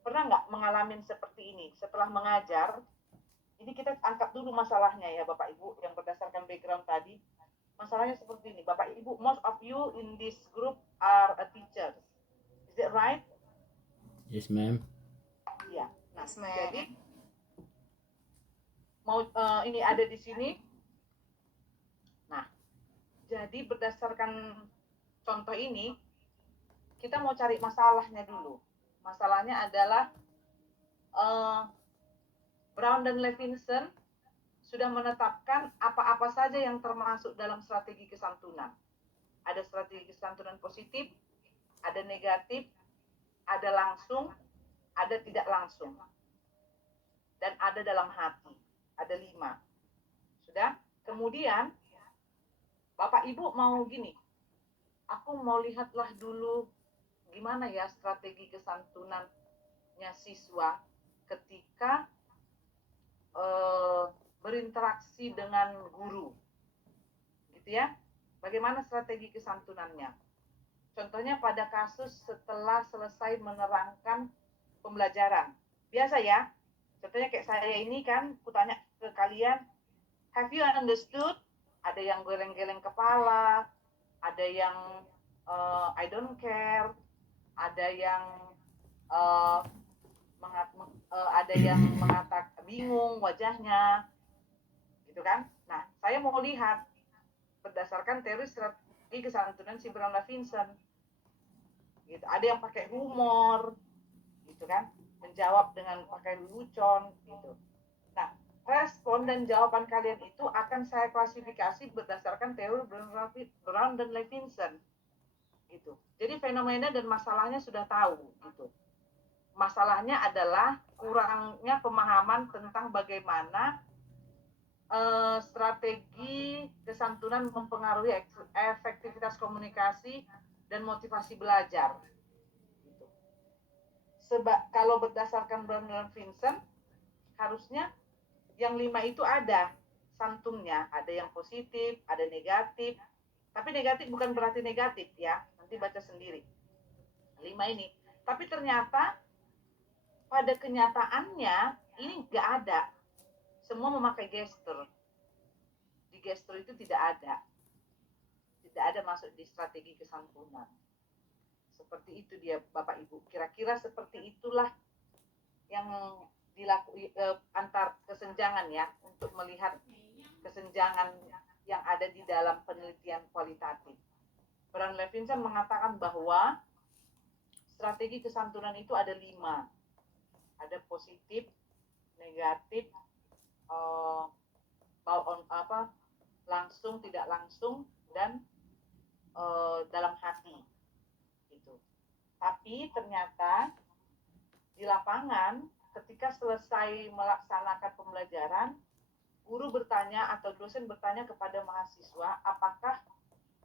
Pernah nggak mengalami seperti ini? Setelah mengajar, ini kita angkat dulu masalahnya ya Bapak Ibu, yang berdasarkan background tadi. Masalahnya seperti ini, Bapak Ibu, most of you in this group are a teacher. Is it right? Yes, ma'am. Iya. Nah, Yes, ma'am. jadi ini ada di sini. Nah, jadi berdasarkan contoh ini, kita mau cari masalahnya dulu. Masalahnya adalah Brown dan Levinson sudah menetapkan apa-apa saja yang termasuk dalam strategi kesantunan. Ada strategi kesantunan positif, ada negatif, ada langsung, ada tidak langsung, dan ada dalam hati. Ada 5. Sudah? Kemudian Bapak Ibu mau gini, aku mau lihatlah dulu gimana ya strategi kesantunannya siswa ketika berinteraksi dengan guru, gitu ya. Bagaimana strategi kesantunannya? Contohnya pada kasus setelah selesai menerangkan pembelajaran. Biasa ya, contohnya kayak saya ini kan, kutanya ke kalian, have you understood? Ada yang geleng-geleng kepala, ada yang I don't care, ada yang ada yang mengatakan bingung wajahnya, gitu kan? Nah, saya mau lihat berdasarkan teori strategi kesantunan si Brown Levinson, gitu. Ada yang pakai humor, gitu kan? Menjawab dengan pakai lelucon, gitu. Nah, respon dan jawaban kalian itu akan saya klasifikasi berdasarkan teori Brown dan Levinson, gitu. Jadi fenomena dan masalahnya sudah tahu, gitu. Masalahnya adalah kurangnya pemahaman tentang bagaimana strategi kesantunan mempengaruhi efektivitas komunikasi dan motivasi belajar. Gitu. Kalau berdasarkan Brown dan Vincent, harusnya yang 5 itu ada santunnya, ada yang positif, ada negatif. Tapi negatif bukan berarti negatif ya, nanti baca sendiri. 5 ini. Tapi ternyata pada kenyataannya ini nggak ada. Semua memakai gestur. Di gestur itu tidak ada masuk di strategi kesantunan. Seperti itu dia Bapak Ibu. Kira-kira seperti itulah yang antar kesenjangan ya, untuk melihat kesenjangan yang ada di dalam penelitian kualitatif. Brown Levinson mengatakan bahwa strategi kesantunan itu ada 5. Ada positif, negatif, langsung, tidak langsung, dan dalam hati, gitu. Tapi ternyata di lapangan ketika selesai melaksanakan pembelajaran, guru bertanya atau dosen bertanya kepada mahasiswa apakah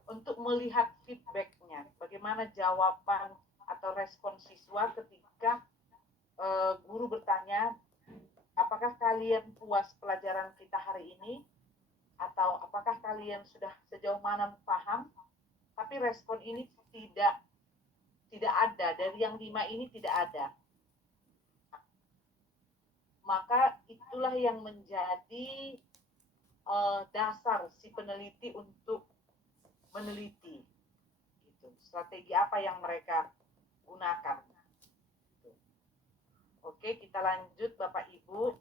untuk melihat feedbacknya, bagaimana jawaban atau respon siswa ketika guru bertanya, apakah kalian puas pelajaran kita hari ini? Atau apakah kalian sudah sejauh mana paham? Tapi respon ini tidak ada, dari yang 5 ini tidak ada. Maka itulah yang menjadi dasar si peneliti untuk meneliti. Gitu. Strategi apa yang mereka gunakan. Gitu. Oke, kita lanjut Bapak Ibu.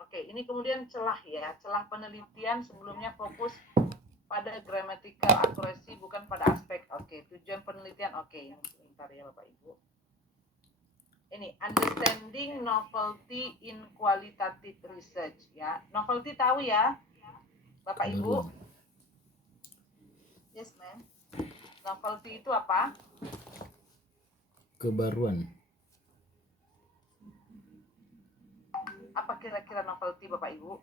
Oke, ini kemudian celah ya. Celah penelitian sebelumnya fokus pada grammatical accuracy, bukan pada aspek. Oke, tujuan penelitian. Oke, ini sebentar ya Bapak Ibu. Ini understanding novelty in qualitative research ya. Novelty tahu ya Bapak Ibu? Yes, ma'am. Novelty itu apa? Kebaruan. Apa kira-kira novelty Bapak Ibu?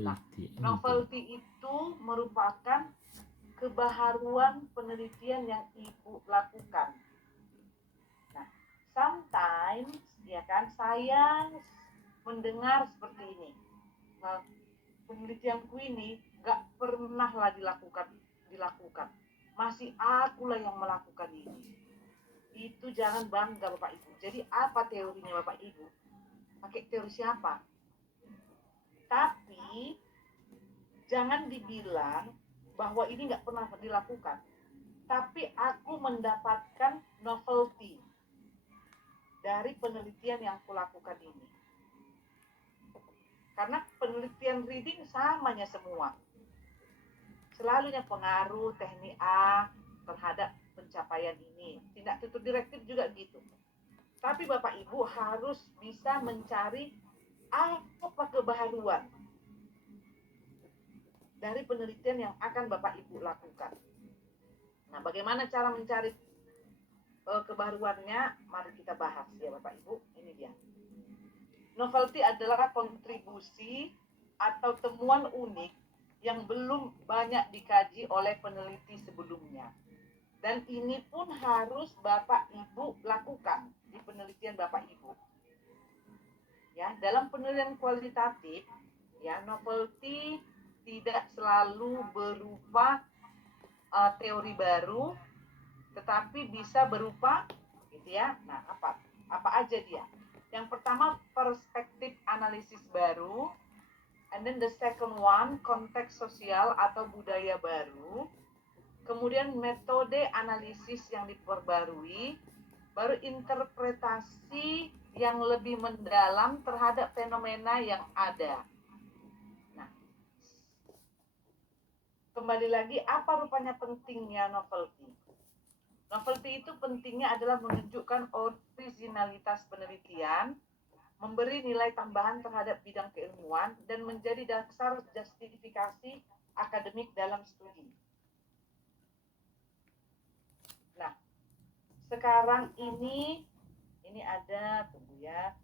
Nah, novelty itu merupakan kebaharuan penelitian yang Ibu lakukan. Nah, sometimes ya kan saya mendengar seperti ini. Nah, penelitianku ini gak pernah lah dilakukan. Masih akulah yang melakukan ini. Itu jangan bangga Bapak Ibu. Jadi apa teorinya Bapak Ibu? Pakai teori siapa? Tapi jangan dibilang bahwa ini nggak pernah dilakukan. tapi aku mendapatkan novelty dari penelitian yang kulakukan ini. Karena penelitian reading samanya semua. Selalunya pengaruh teknik A terhadap pencapaian ini. Tindak tutur direktif juga gitu. Tapi Bapak Ibu harus bisa mencari apa kebaharuan dari penelitian yang akan Bapak Ibu lakukan. Nah, bagaimana cara mencari kebaharuannya? Mari kita bahas ya Bapak Ibu. Ini dia. Novelty adalah kontribusi atau temuan unik yang belum banyak dikaji oleh peneliti sebelumnya. Dan ini pun harus Bapak Ibu lakukan di penelitian Bapak Ibu. Ya, dalam penelitian kualitatif, ya, novelty tidak selalu berupa teori baru, tetapi bisa berupa, gitu ya. Nah, apa aja dia? Yang pertama, perspektif analisis baru. And then the second one, konteks sosial atau budaya baru. Kemudian metode analisis yang diperbarui. Baru interpretasi yang lebih mendalam terhadap fenomena yang ada. Nah, kembali lagi, apa rupanya pentingnya novelty? Novelty itu pentingnya adalah menunjukkan originalitas penelitian, memberi nilai tambahan terhadap bidang keilmuan, dan menjadi dasar justifikasi akademik dalam studi. Nah, sekarang ini ada, tunggu ya.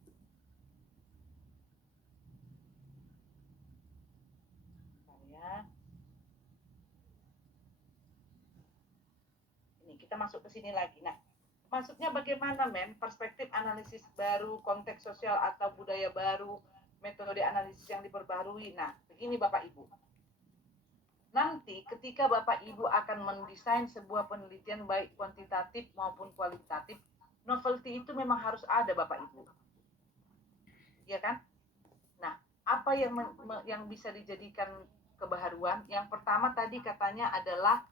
Ini kita masuk ke sini lagi. Nah, maksudnya bagaimana, perspektif analisis baru, konteks sosial atau budaya baru, metode analisis yang diperbarui. Nah, begini Bapak Ibu. Nanti ketika Bapak Ibu akan mendesain sebuah penelitian baik kuantitatif maupun kualitatif, novelty itu memang harus ada Bapak Ibu. Iya kan? Nah, apa yang bisa dijadikan kebaharuan? Yang pertama tadi katanya adalah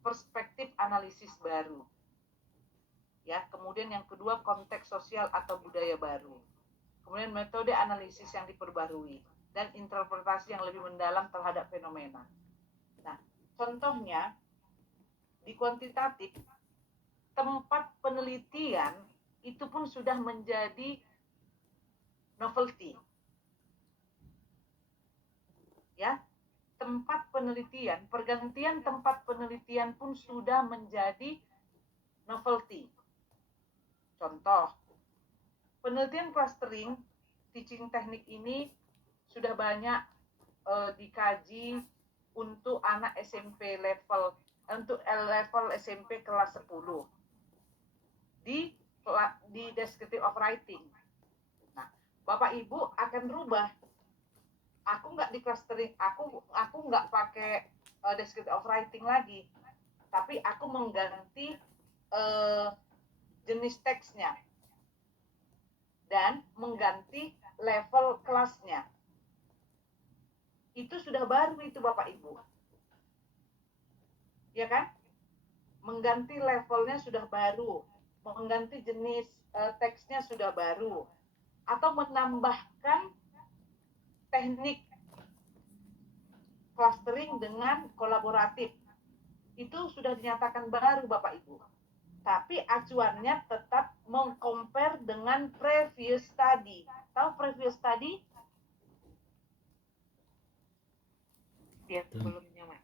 perspektif analisis baru. Ya, kemudian yang kedua konteks sosial atau budaya baru. Kemudian metode analisis yang diperbarui dan interpretasi yang lebih mendalam terhadap fenomena. Nah, contohnya di kuantitatif tempat penelitian itu pun sudah menjadi novelty. Ya, tempat penelitian, pergantian tempat penelitian pun sudah menjadi novelty. Contoh, penelitian clustering teaching teknik ini sudah banyak dikaji untuk anak SMP level SMP kelas 10 di descriptive of writing. Nah, Bapak Ibu akan rubah. Aku nggak di clustering, aku nggak pakai descriptive of writing lagi, tapi aku mengganti jenis teksnya dan mengganti level kelasnya. Itu sudah baru itu Bapak Ibu. Ya kan? Mengganti levelnya sudah baru, mengganti jenis teksnya sudah baru, atau menambahkan teknik clustering dengan kolaboratif. Itu sudah dinyatakan baru Bapak Ibu. Tapi acuannya tetap meng-compare dengan previous study. Tahu previous study? Ya, sebelumnya, Mas.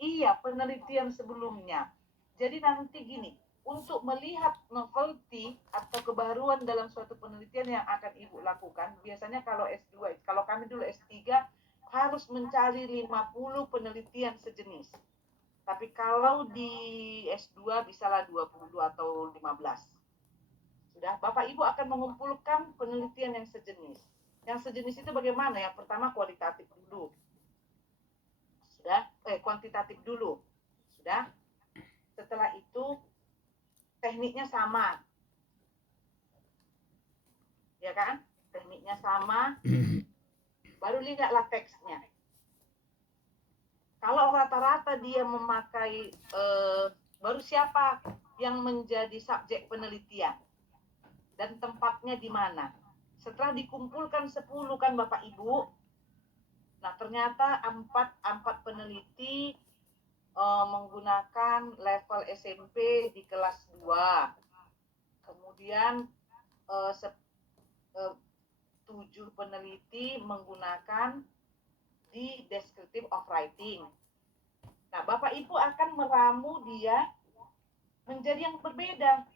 Iya, penelitian sebelumnya. Jadi nanti gini, untuk melihat novelty atau kebaruan dalam suatu penelitian yang akan Ibu lakukan, biasanya kalau S2, kalau kami dulu S3, harus mencari 50 penelitian sejenis. Tapi kalau di S2 bisalah 20 atau 15. Sudah, Bapak Ibu akan mengumpulkan penelitian yang sejenis. Yang sejenis itu bagaimana? Yang pertama kualitatif dulu. Sudah, kuantitatif dulu. Sudah. Setelah itu tekniknya sama. Ya kan? Tekniknya sama. Baru lihatlah teksnya. Kalau rata-rata dia memakai baru siapa yang menjadi subjek penelitian dan tempatnya di mana. Setelah dikumpulkan 10 kan Bapak Ibu, nah ternyata empat peneliti menggunakan level SMP di kelas 2. Kemudian 7 peneliti menggunakan di descriptive of writing. Nah, Bapak Ibu akan meramu dia menjadi yang berbeda.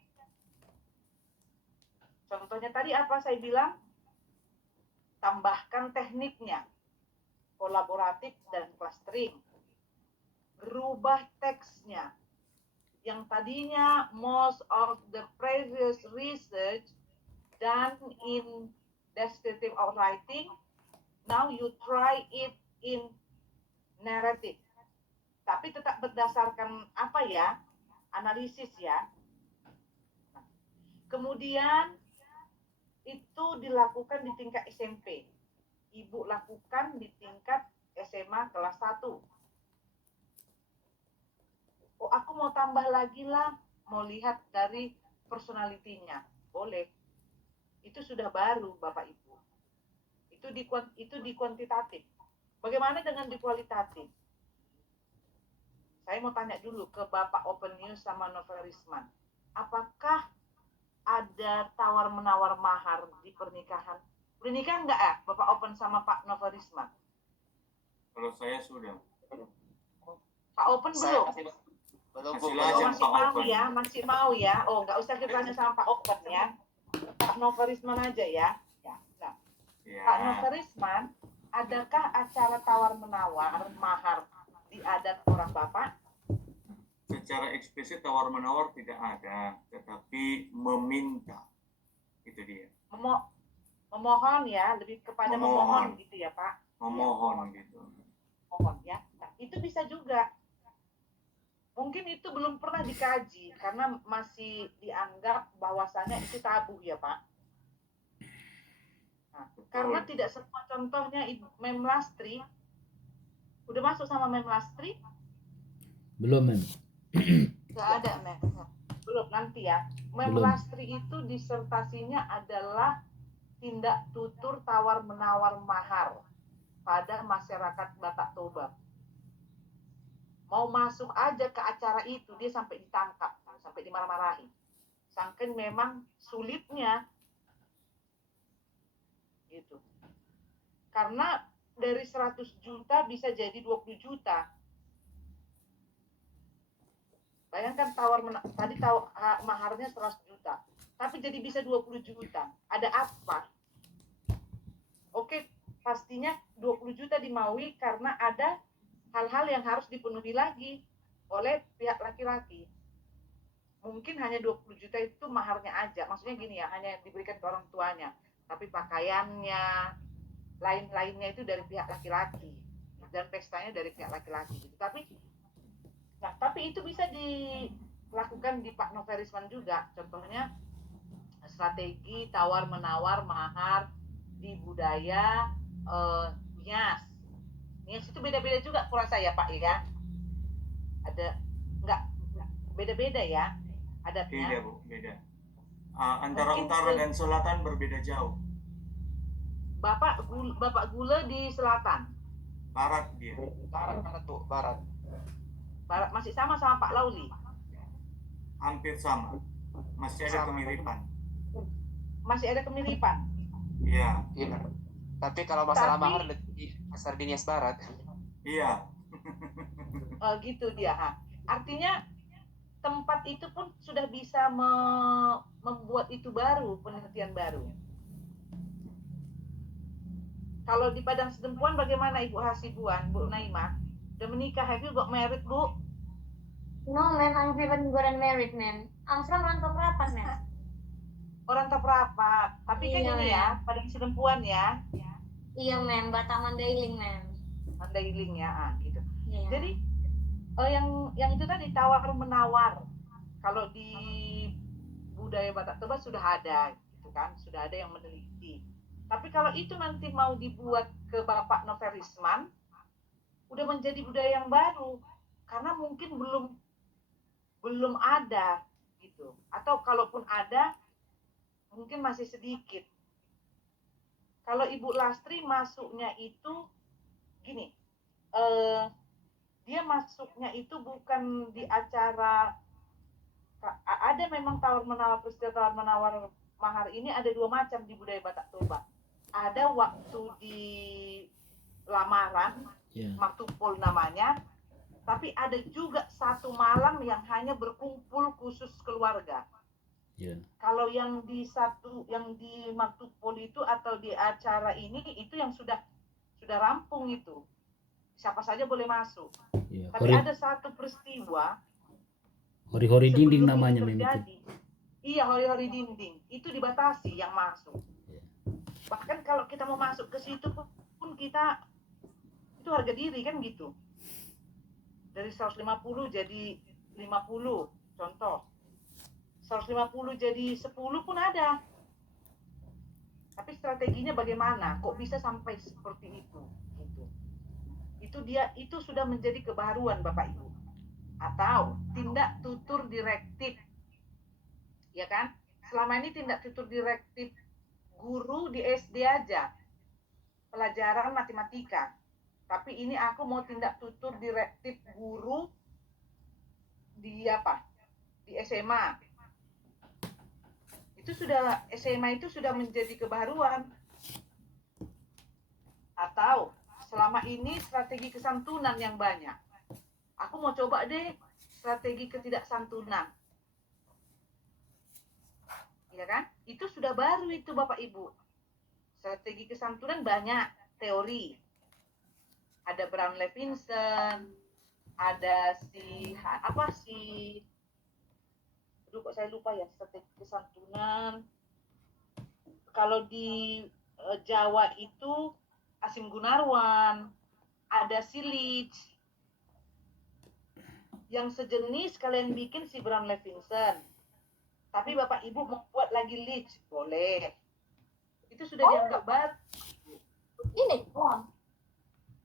Contohnya tadi apa saya bilang? Tambahkan tekniknya, kolaboratif dan clustering. Berubah teksnya. Yang tadinya most of the previous research done in descriptive of writing, now you try it in narrative. Tapi tetap berdasarkan apa ya? Analisis ya. Kemudian itu dilakukan di tingkat SMP. Ibu lakukan di tingkat SMA kelas 1. Oh, aku mau tambah lagi lah, mau lihat dari personalitinya. Boleh. Itu sudah baru, Bapak Ibu. Itu di kuantitatif. Bagaimana dengan di kualitatif? Saya mau tanya dulu ke Bapak Open News sama Novel Risman. Apakah ada tawar-menawar mahar di pernikahan? Pernikahan enggak ya, Bapak Open sama Pak Novel Risman? Kalau saya sudah. Pak Open belum? Belum. Masih mau ya. Oh, nggak usah kita tanya sama Pak Open ya. Pak Novel Risman aja ya. Nah, Ya. Pak Novel Risman, adakah acara tawar-menawar mahar di adat orang Bapak? Secara eksplisit tawar-menawar tidak ada, tetapi meminta. Itu dia. Memohon ya, lebih kepada memohon gitu ya Pak. Memohon gitu. Mohon ya. Nah, itu bisa juga. Mungkin itu belum pernah dikaji karena masih dianggap bahwasannya itu tabu ya Pak. Nah, karena tidak semua contohnya Mem Lastri. Udah masuk sama Mem Lastri? Belum, Mem. Nggak ada, Mem. Belum, nanti ya. Mem Belum. Lastri itu disertasinya adalah tindak tutur tawar-menawar mahar pada masyarakat Batak Toba. Mau masuk aja ke acara itu, dia sampai ditangkap, sampai dimarah-marahi. Saking memang sulitnya. Gitu. Karena dari 100 juta bisa jadi 20 juta. Bayangkan tadi maharnya 100 juta, tapi jadi bisa 20 juta. Ada apa? Oke, pastinya 20 juta dimaui karena ada hal-hal yang harus dipenuhi lagi oleh pihak laki-laki. Mungkin hanya 20 juta itu maharnya aja. Maksudnya gini ya, hanya diberikan ke orang tuanya. Tapi pakaiannya, lain-lainnya itu dari pihak laki-laki. Dan pestanya dari pihak laki-laki. Tapi itu bisa dilakukan di Pak Novel Risman juga. Contohnya strategi tawar-menawar mahar di budaya Nias. Nias itu beda-beda juga kurasa ya Pak ya. Ada enggak beda-beda ya adatnya. Beda Bu, beda. Antara Mungkin utara dan selatan berbeda jauh. Bapak Gula di selatan. Barat dia. Barat. Barat masih sama Pak Lauli. Hampir sama. Masih ada kemiripan. Masih ada kemiripan. Iya. Iya. Tapi kalau masalah mahar lebih besar di Nias Barat. Iya. Gitu dia. Artinya tempat itu pun sudah bisa membuat itu baru, penelitian baru. Kalau di Padang Sedempuan bagaimana Ibu Hasibuan, Bu Naimah? Udah menikah, have you got married, Bu? No, ma'am, I haven't gotten married, ma'am. I'm from Rantau Prapat, ma'am. Orang Prapat. Tapi kan Iya, ini ya, Padang Sedempuan ya. Iya, ma'am, Batak Mandailing, ma'am. Mandailing ya, gitu. Iya. Jadi yang itu tadi tawar-menawar. Kalau di budaya Batak Toba sudah ada, gitu kan? Sudah ada yang meneliti. Tapi kalau itu nanti mau dibuat ke Bapak Novel Risman, udah menjadi budaya yang baru karena mungkin belum ada gitu, atau kalaupun ada mungkin masih sedikit. Kalau Ibu Lastri masuknya itu gini, dia masuknya itu bukan di acara, ada memang peristiwa tawar menawar mahar ini ada dua macam di budaya Batak Toba. Ada waktu di lamaran, maktupol namanya, tapi ada juga satu malam yang hanya berkumpul khusus keluarga. Kalau yang di maktupol itu atau di acara ini itu yang sudah rampung itu, siapa saja boleh masuk. Tapi ada satu peristiwa hori-hori dinding namanya memang itu. Iya, hori-hori dinding itu dibatasi yang masuk. Bahkan kalau kita mau masuk ke situ pun kita itu harga diri kan gitu. Dari 150 jadi 50 contoh. 150 jadi 10 pun ada. Tapi strateginya bagaimana? Kok bisa sampai seperti itu? Gitu. Itu sudah menjadi kebaruan Bapak Ibu. Atau tindak tutur direktif. Ya kan? Selama ini tindak tutur direktif guru di SD aja. Pelajaran matematika. Tapi ini aku mau tindak tutur direktif guru di Di SMA. Itu sudah SMA itu sudah menjadi kebaruan. Atau selama ini strategi kesantunan yang banyak. Aku mau coba deh strategi ketidaksantunan. Ya kan? Itu sudah baru itu Bapak Ibu. Strategi kesantunan banyak teori. Ada Brown Levinson, ada aduh kok saya lupa ya, strategi kesantunan. Kalau di Jawa itu Asim Gunarwan, ada Silich. Yang sejenis kalian bikin si Brown Levinson. Tapi Bapak Ibu membuat lagi Leach, boleh. Itu sudah dianggap baru. Ini,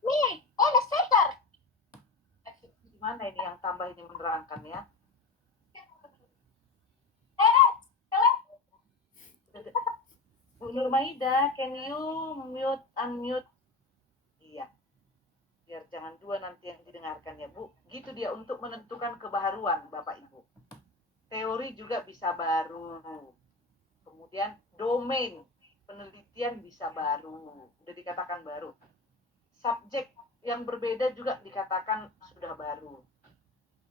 nih, setter. Gimana ini yang tambah ini menerangkan ya? Bu Nurmaida, can you unmute? Iya. Biar jangan dua nanti yang didengarkan ya Bu. Gitu dia untuk menentukan kebaruan Bapak Ibu. Teori juga bisa baru. Kemudian domain penelitian bisa baru. Sudah dikatakan baru. Subjek yang berbeda juga dikatakan sudah baru.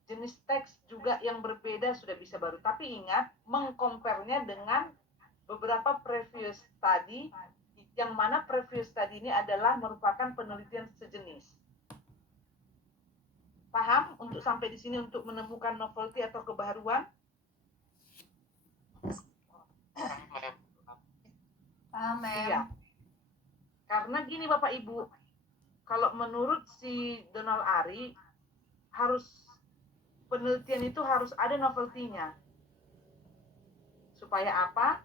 Jenis teks juga yang berbeda sudah bisa baru. Tapi ingat, mengkomparnya dengan beberapa previous study, yang mana previous study ini adalah merupakan penelitian sejenis. Paham untuk sampai di sini untuk menemukan novelty atau kebaruan? Paham, Mem. Iya. Karena gini Bapak Ibu, kalau menurut si Donald Ari, penelitian itu harus ada novelty-nya. Supaya apa?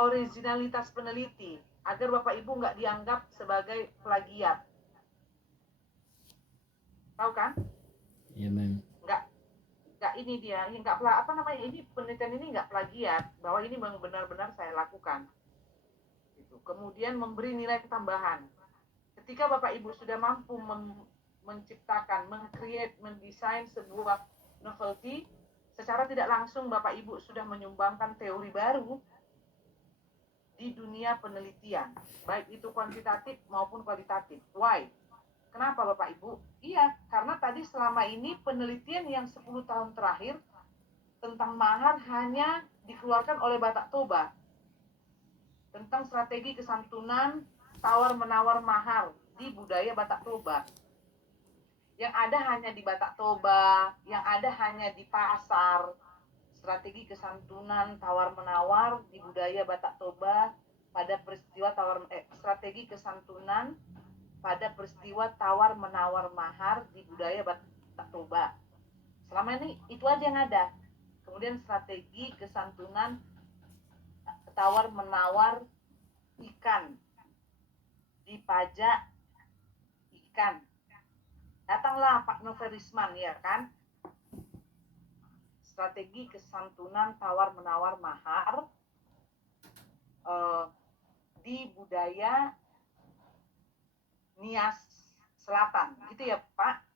Originalitas peneliti, agar Bapak Ibu nggak dianggap sebagai plagiat. Tahu kan? Iya, Mem. Nggak ini dia, ini penelitian ini nggak plagiat, bahwa ini benar-benar saya lakukan. Gitu. Kemudian memberi nilai tambahan. Ketika Bapak Ibu sudah mampu menciptakan, mendesain sebuah novelty, secara tidak langsung Bapak Ibu sudah menyumbangkan teori baru di dunia penelitian, baik itu kuantitatif maupun kualitatif. Why? Kenapa Bapak Ibu? Iya, karena tadi selama ini penelitian yang 10 tahun terakhir tentang mahar hanya dikeluarkan oleh Batak Toba. Tentang strategi kesantunan tawar-menawar mahar di budaya Batak Toba. Yang ada hanya di Batak Toba, yang ada hanya di pasar. Strategi kesantunan tawar-menawar di budaya Batak Toba pada peristiwa strategi kesantunan pada peristiwa tawar-menawar mahar di budaya Batak Toba. Selama ini itu aja yang ada. Kemudian strategi kesantunan tawar-menawar ikan di pajak pendidikan. Datanglah Pak Noverisman, ya kan? Strategi kesantunan tawar-menawar mahar di budaya Nias Selatan, gitu ya Pak?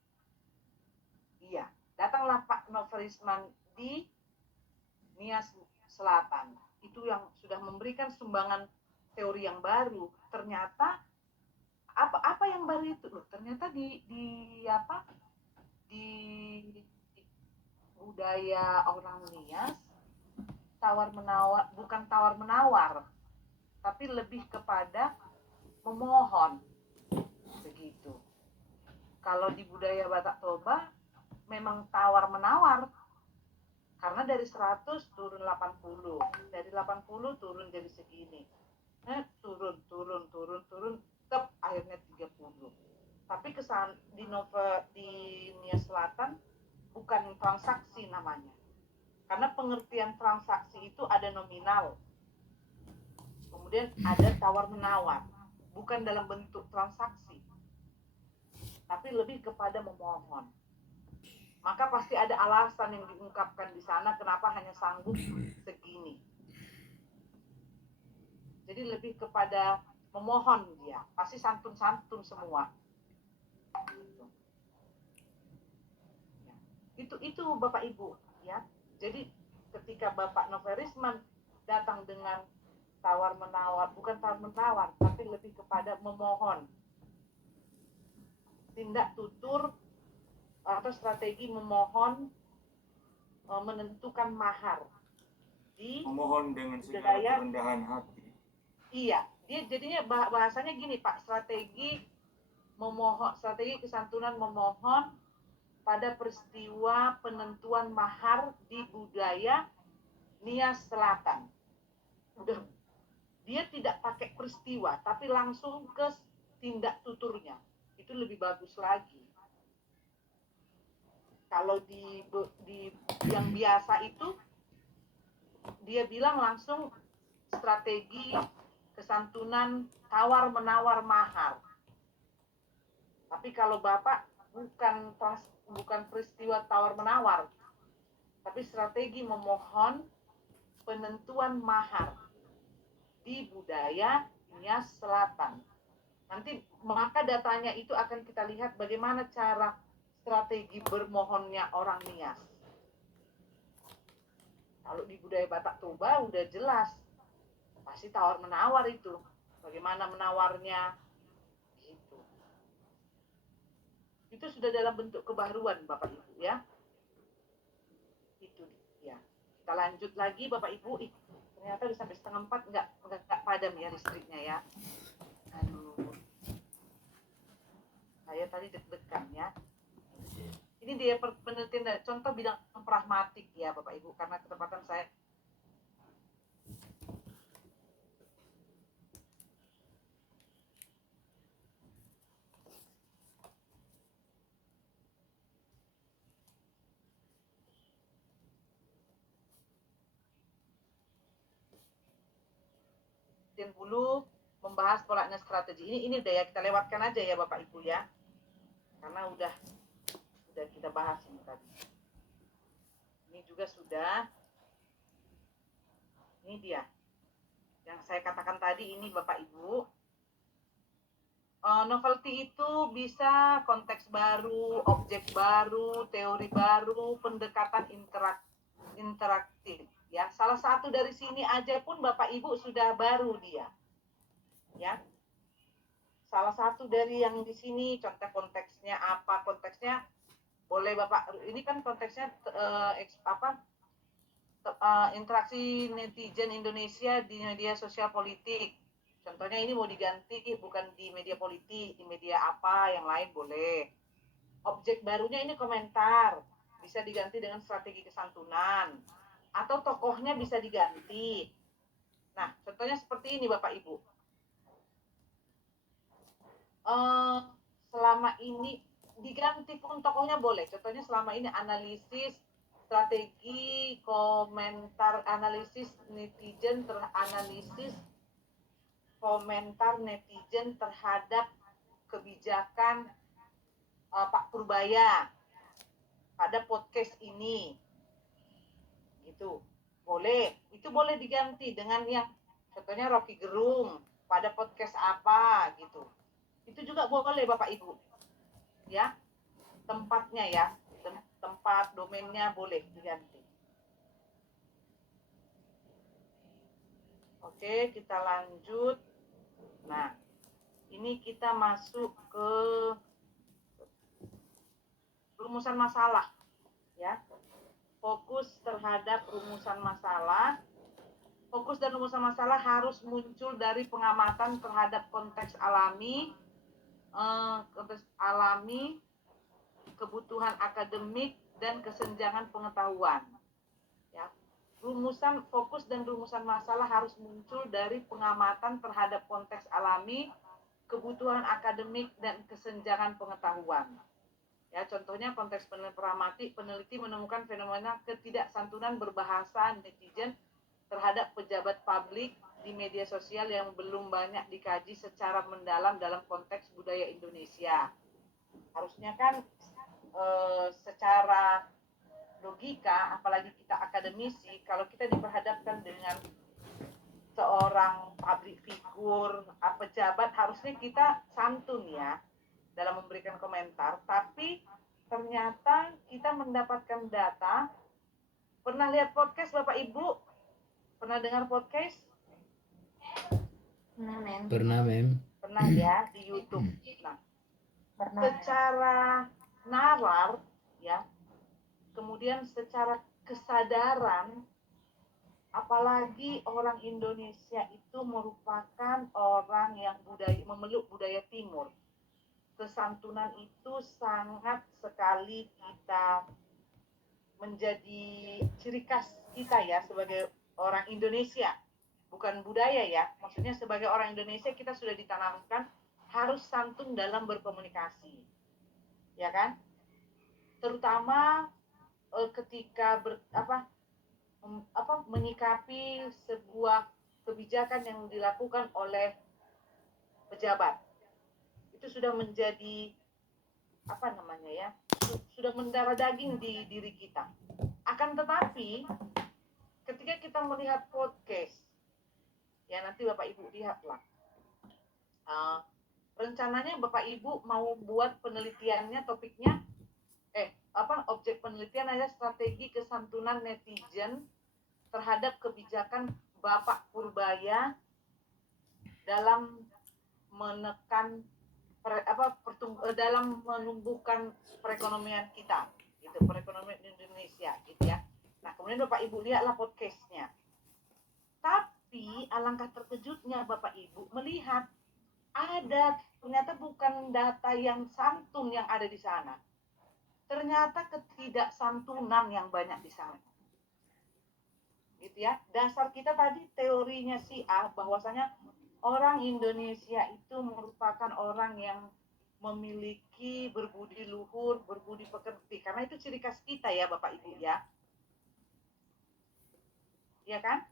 Iya, datanglah Pak Noverisman di Nias Selatan. Itu yang sudah memberikan sumbangan teori yang baru. Ternyata apa yang baru itu? Loh, ternyata di budaya orang Nias tawar-menawar, bukan tawar-menawar, tapi lebih kepada memohon. Begitu. Kalau di budaya Batak Toba memang tawar-menawar. Karena dari 100 turun 80, dari 80 turun jadi segini. Turun, tetap akhirnya 30. Tapi di Nias Selatan bukan transaksi namanya. Karena pengertian transaksi itu ada nominal. Kemudian ada tawar-menawar. Bukan dalam bentuk transaksi. Tapi lebih kepada memohon. Maka pasti ada alasan yang diungkapkan di sana kenapa hanya sanggup segini. Jadi lebih kepada memohon dia, pasti santun-santun semua. Itu Bapak Ibu, ya. Jadi ketika Bapak Noverisman datang dengan tawar-menawar, bukan tawar-menawar, tapi lebih kepada memohon. Tindak tutur atau strategi memohon menentukan mahar di Memohon dengan segala budaya kerendahan hati. Iya, dia jadinya bahasanya gini Pak, strategi kesantunan memohon pada peristiwa penentuan mahar di budaya Nias Selatan. Udah, dia tidak pakai peristiwa, tapi langsung ke tindak tuturnya. Itu lebih bagus lagi. Kalau di yang biasa itu dia bilang langsung strategi kesantunan tawar-menawar mahar. Tapi kalau Bapak bukan peristiwa tawar-menawar, tapi strategi memohon penentuan mahar di budaya Nias Selatan. Nanti maka datanya itu akan kita lihat bagaimana cara strategi bermohonnya orang Nias. Kalau di budaya Batak Toba udah jelas, pasti tawar-menawar itu. Bagaimana menawarnya, gitu. Itu sudah dalam bentuk kebaruan Bapak Ibu, ya. Itu ya. Kita lanjut lagi Bapak Ibu. Ternyata udah sampai 3:30 nggak padam ya listriknya ya. Aduh. Saya tadi deg-degan ya. Ini dia penelitian contoh bidang pragmatik ya Bapak Ibu, karena ketepatan saya dulu membahas polanya strategi. Ini udah ya, kita lewatkan aja ya Bapak Ibu ya. Karena udah kita bahas ini tadi. Ini juga sudah. Ini dia. Yang saya katakan tadi ini Bapak Ibu. Novelty itu bisa konteks baru, objek baru, teori baru, pendekatan interaktif. Ya, salah satu dari sini aja pun Bapak Ibu sudah baru dia. Ya. Salah satu dari yang di sini contoh konteksnya apa? Konteksnya boleh Bapak, ini kan konteksnya interaksi netizen Indonesia di media sosial politik. Contohnya ini mau diganti bukan di media politik, di media apa yang lain boleh. Objek barunya ini komentar, bisa diganti dengan strategi kesantunan, atau tokohnya bisa diganti. Nah, contohnya seperti ini Bapak Ibu. Selama ini diganti pun tokohnya boleh. Contohnya selama ini analisis strategi komentar analisis netizen komentar netizen terhadap kebijakan Pak Purbaya pada podcast ini, gitu. Itu boleh diganti dengan yang contohnya Rocky Gerung pada podcast apa gitu. Itu juga boleh Bapak Ibu, ya. Tempatnya ya, tempat domainnya boleh diganti. Oke, kita lanjut. Nah, ini kita masuk ke rumusan masalah, ya. Fokus terhadap rumusan masalah. Fokus dan rumusan masalah harus muncul dari pengamatan terhadap konteks alami, kebutuhan akademik dan kesenjangan pengetahuan. Ya. Fokus dan rumusan masalah harus muncul dari pengamatan terhadap konteks alami, kebutuhan akademik dan kesenjangan pengetahuan. Ya, contohnya konteks peneliti menemukan fenomena ketidaksantunan berbahasa netizen terhadap pejabat publik di media sosial yang belum banyak dikaji secara mendalam dalam konteks budaya Indonesia. Harusnya kan secara logika, apalagi kita akademisi, kalau kita diperhadapkan dengan seorang public figure, pejabat, harusnya kita santun ya dalam memberikan komentar. Tapi ternyata kita mendapatkan data. Pernah lihat podcast Bapak Ibu? Pernah dengar podcast? Pernah, Mem. Pernah ya, di YouTube. Nah, secara nalar ya, kemudian secara kesadaran, apalagi orang Indonesia itu merupakan orang yang memeluk budaya timur. Kesantunan itu sangat sekali kita menjadi ciri khas kita ya sebagai orang Indonesia. Bukan budaya ya, maksudnya sebagai orang Indonesia kita sudah ditanamkan harus santun dalam berkomunikasi. Ya kan? Terutama ketika menyikapi sebuah kebijakan yang dilakukan oleh pejabat. Itu sudah menjadi sudah mendarah daging di diri kita. Akan tetapi ketika kita melihat podcast, ya nanti Bapak Ibu lihatlah, rencananya Bapak Ibu mau buat penelitiannya, topiknya objek penelitian adalah strategi kesantunan netizen terhadap kebijakan Bapak Purbaya dalam menekan dalam menumbuhkan perekonomian kita, gitu, perekonomian Indonesia, gitu ya. Nah, kemudian Bapak Ibu lihatlah podcastnya. Tapi alangkah terkejutnya Bapak Ibu melihat ternyata bukan data yang santun yang ada di sana. Ternyata ketidaksantunan yang banyak di sana. Gitu ya. Dasar kita tadi teorinya si A bahwasanya orang Indonesia itu merupakan orang yang memiliki berbudi luhur, berbudi pekerti. Karena itu ciri khas kita ya Bapak Ibu ya. Ya kan?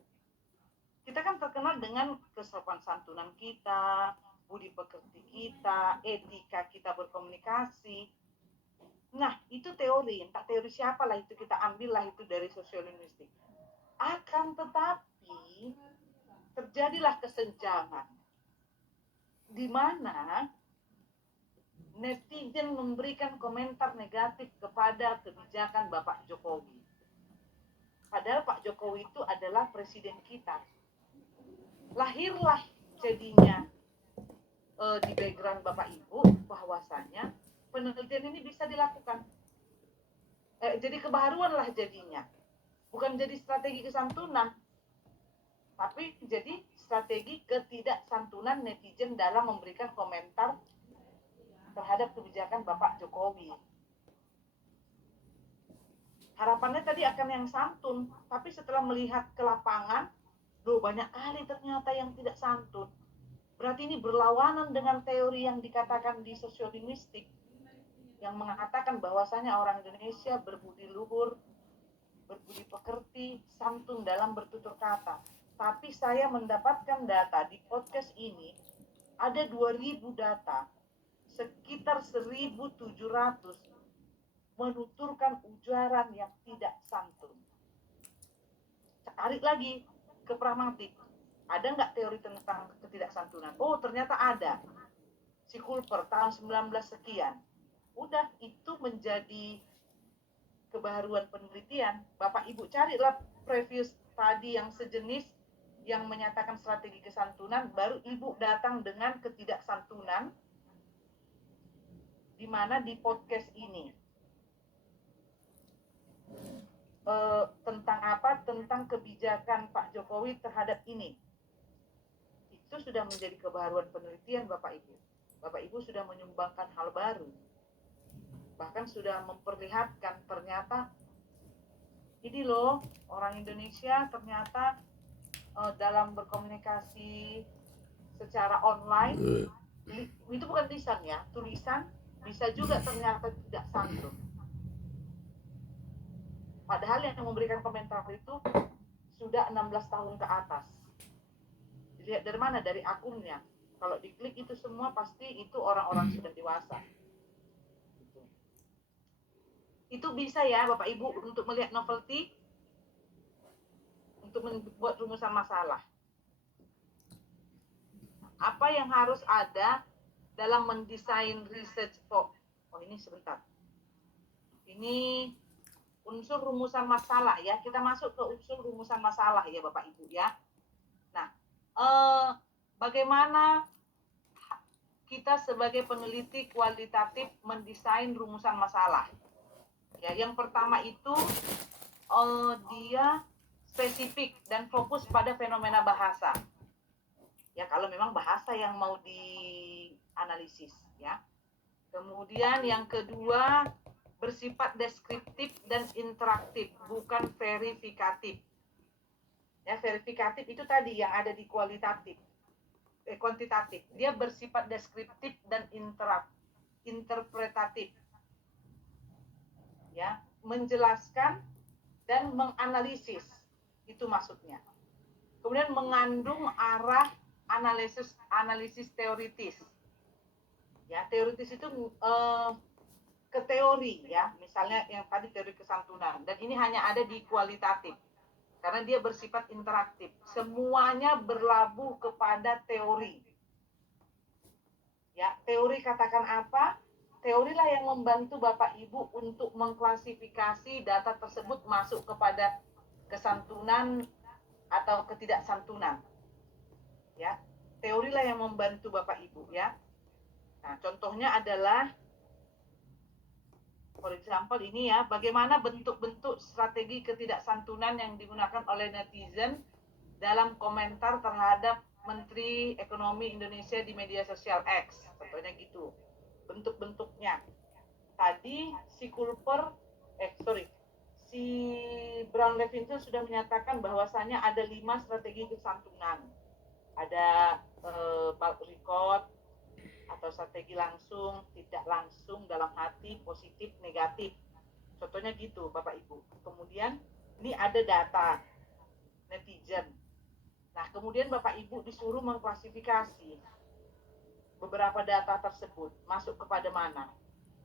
Kita kan terkenal dengan kesopan santunan kita, budi pekerti kita, etika kita berkomunikasi. Nah, itu teori. Entah teori siapa lah itu, kita ambil lah itu dari sosiolinguistik. Akan tetapi terjadilah kesenjangan di mana netizen memberikan komentar negatif kepada kebijakan Bapak Jokowi. Padahal Pak Jokowi itu adalah presiden kita. Lahirlah jadinya di background Bapak Ibu bahwasanya penelitian ini bisa dilakukan. Jadi kebaharuan lah jadinya. Bukan jadi strategi kesantunan, tapi jadi strategi ketidaksantunan netizen dalam memberikan komentar terhadap kebijakan Bapak Jokowi. Harapannya tadi akan yang santun, tapi setelah melihat ke lapangan, banyak kali ternyata yang tidak santun. Berarti ini berlawanan dengan teori yang dikatakan di sosiolinguistik, yang mengatakan bahwasanya orang Indonesia berbudi luhur, berbudi pekerti, santun dalam bertutur kata. Tapi saya mendapatkan data di podcast ini, ada 2000 data. sekitar 1.700 menuturkan ujaran yang tidak santun. Cari lagi ke pragmatik. Ada nggak teori tentang ketidaksantunan? Oh, ternyata ada. Si Culper tahun 19 sekian. Udah, itu menjadi kebaruan penelitian. Bapak Ibu carilah previous tadi yang sejenis yang menyatakan strategi kesantunan, baru Ibu datang dengan ketidaksantunan, di mana di podcast ini tentang apa? Tentang kebijakan Pak Jokowi terhadap ini. Itu sudah menjadi kebaruan penelitian Bapak Ibu. Bapak Ibu sudah menyumbangkan hal baru. Bahkan sudah memperlihatkan ternyata ini loh, orang Indonesia ternyata dalam berkomunikasi secara online, itu bukan lisan ya, tulisan bisa juga ternyata tidak santun. Padahal yang memberikan komentar itu sudah 16 tahun ke atas. Dilihat dari mana? Dari akunnya. Kalau diklik itu semua pasti itu orang-orang sudah dewasa. Itu bisa ya Bapak Ibu untuk melihat novelty, untuk membuat rumusan masalah. Apa yang harus ada dalam mendesain research for? Oh ini sebentar. Ini unsur rumusan masalah ya. Kita masuk ke unsur rumusan masalah ya Bapak Ibu ya. Nah, bagaimana kita sebagai peneliti kualitatif mendesain rumusan masalah? Ya, yang pertama itu dia spesifik dan fokus pada fenomena bahasa. Ya, kalau memang bahasa yang mau dianalisis ya. Kemudian yang kedua bersifat deskriptif dan interaktif, bukan verifikatif. Ya, verifikatif itu tadi yang ada di kuantitatif. Dia bersifat deskriptif dan interpretatif. Ya, menjelaskan dan menganalisis, itu maksudnya. Kemudian mengandung arah analisis teoritis. Ya, teoritis itu ke teori ya, misalnya yang tadi teori kesantunan, dan ini hanya ada di kualitatif karena dia bersifat interaktif. Semuanya berlabuh kepada teori. Ya, teori katakan apa? Teorilah yang membantu Bapak Ibu untuk mengklasifikasi data tersebut masuk kepada kesantunan atau ketidaksantunan. Ya, teorilah yang membantu Bapak Ibu ya. Nah, contohnya adalah for example ini ya, bagaimana bentuk-bentuk strategi ketidaksantunan yang digunakan oleh netizen dalam komentar terhadap Menteri Ekonomi Indonesia di media sosial X, contohnya gitu. Bentuk-bentuknya. Tadi si Brown Levinson sudah menyatakan bahwasannya ada 5 strategi kesantunan. Ada bulk record atau strategi langsung, tidak langsung, dalam hati, positif, negatif. Contohnya gitu Bapak Ibu. Kemudian ini ada data netizen. Nah, kemudian Bapak Ibu disuruh mengklasifikasi beberapa data tersebut masuk kepada mana.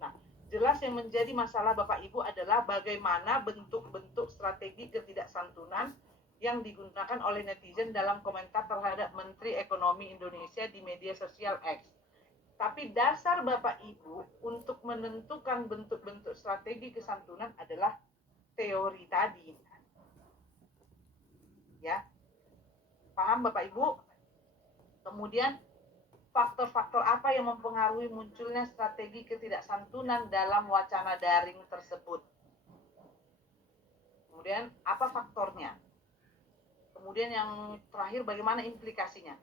Nah, jelas yang menjadi masalah Bapak Ibu adalah bagaimana bentuk-bentuk strategi ketidaksantunan yang digunakan oleh netizen dalam komentar terhadap Menteri Ekonomi Indonesia di media sosial X. Tapi dasar Bapak Ibu untuk menentukan bentuk-bentuk strategi kesantunan adalah teori tadi. Ya. Paham Bapak Ibu? Kemudian faktor-faktor apa yang mempengaruhi munculnya strategi ketidaksantunan dalam wacana daring tersebut? Kemudian apa faktornya? Kemudian yang terakhir bagaimana implikasinya?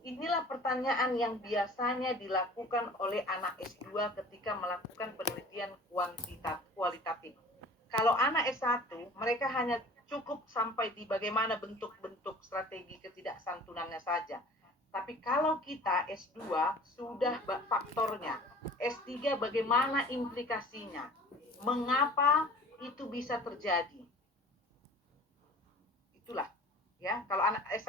Inilah pertanyaan yang biasanya dilakukan oleh anak S2 ketika melakukan penelitian kualitatif. Kalau anak S1, mereka hanya cukup sampai di bagaimana bentuk-bentuk strategi ketidaksantunannya saja. Tapi kalau kita S2 sudah faktornya, S3 bagaimana implikasinya, mengapa itu bisa terjadi. Itulah ya, kalau anak S1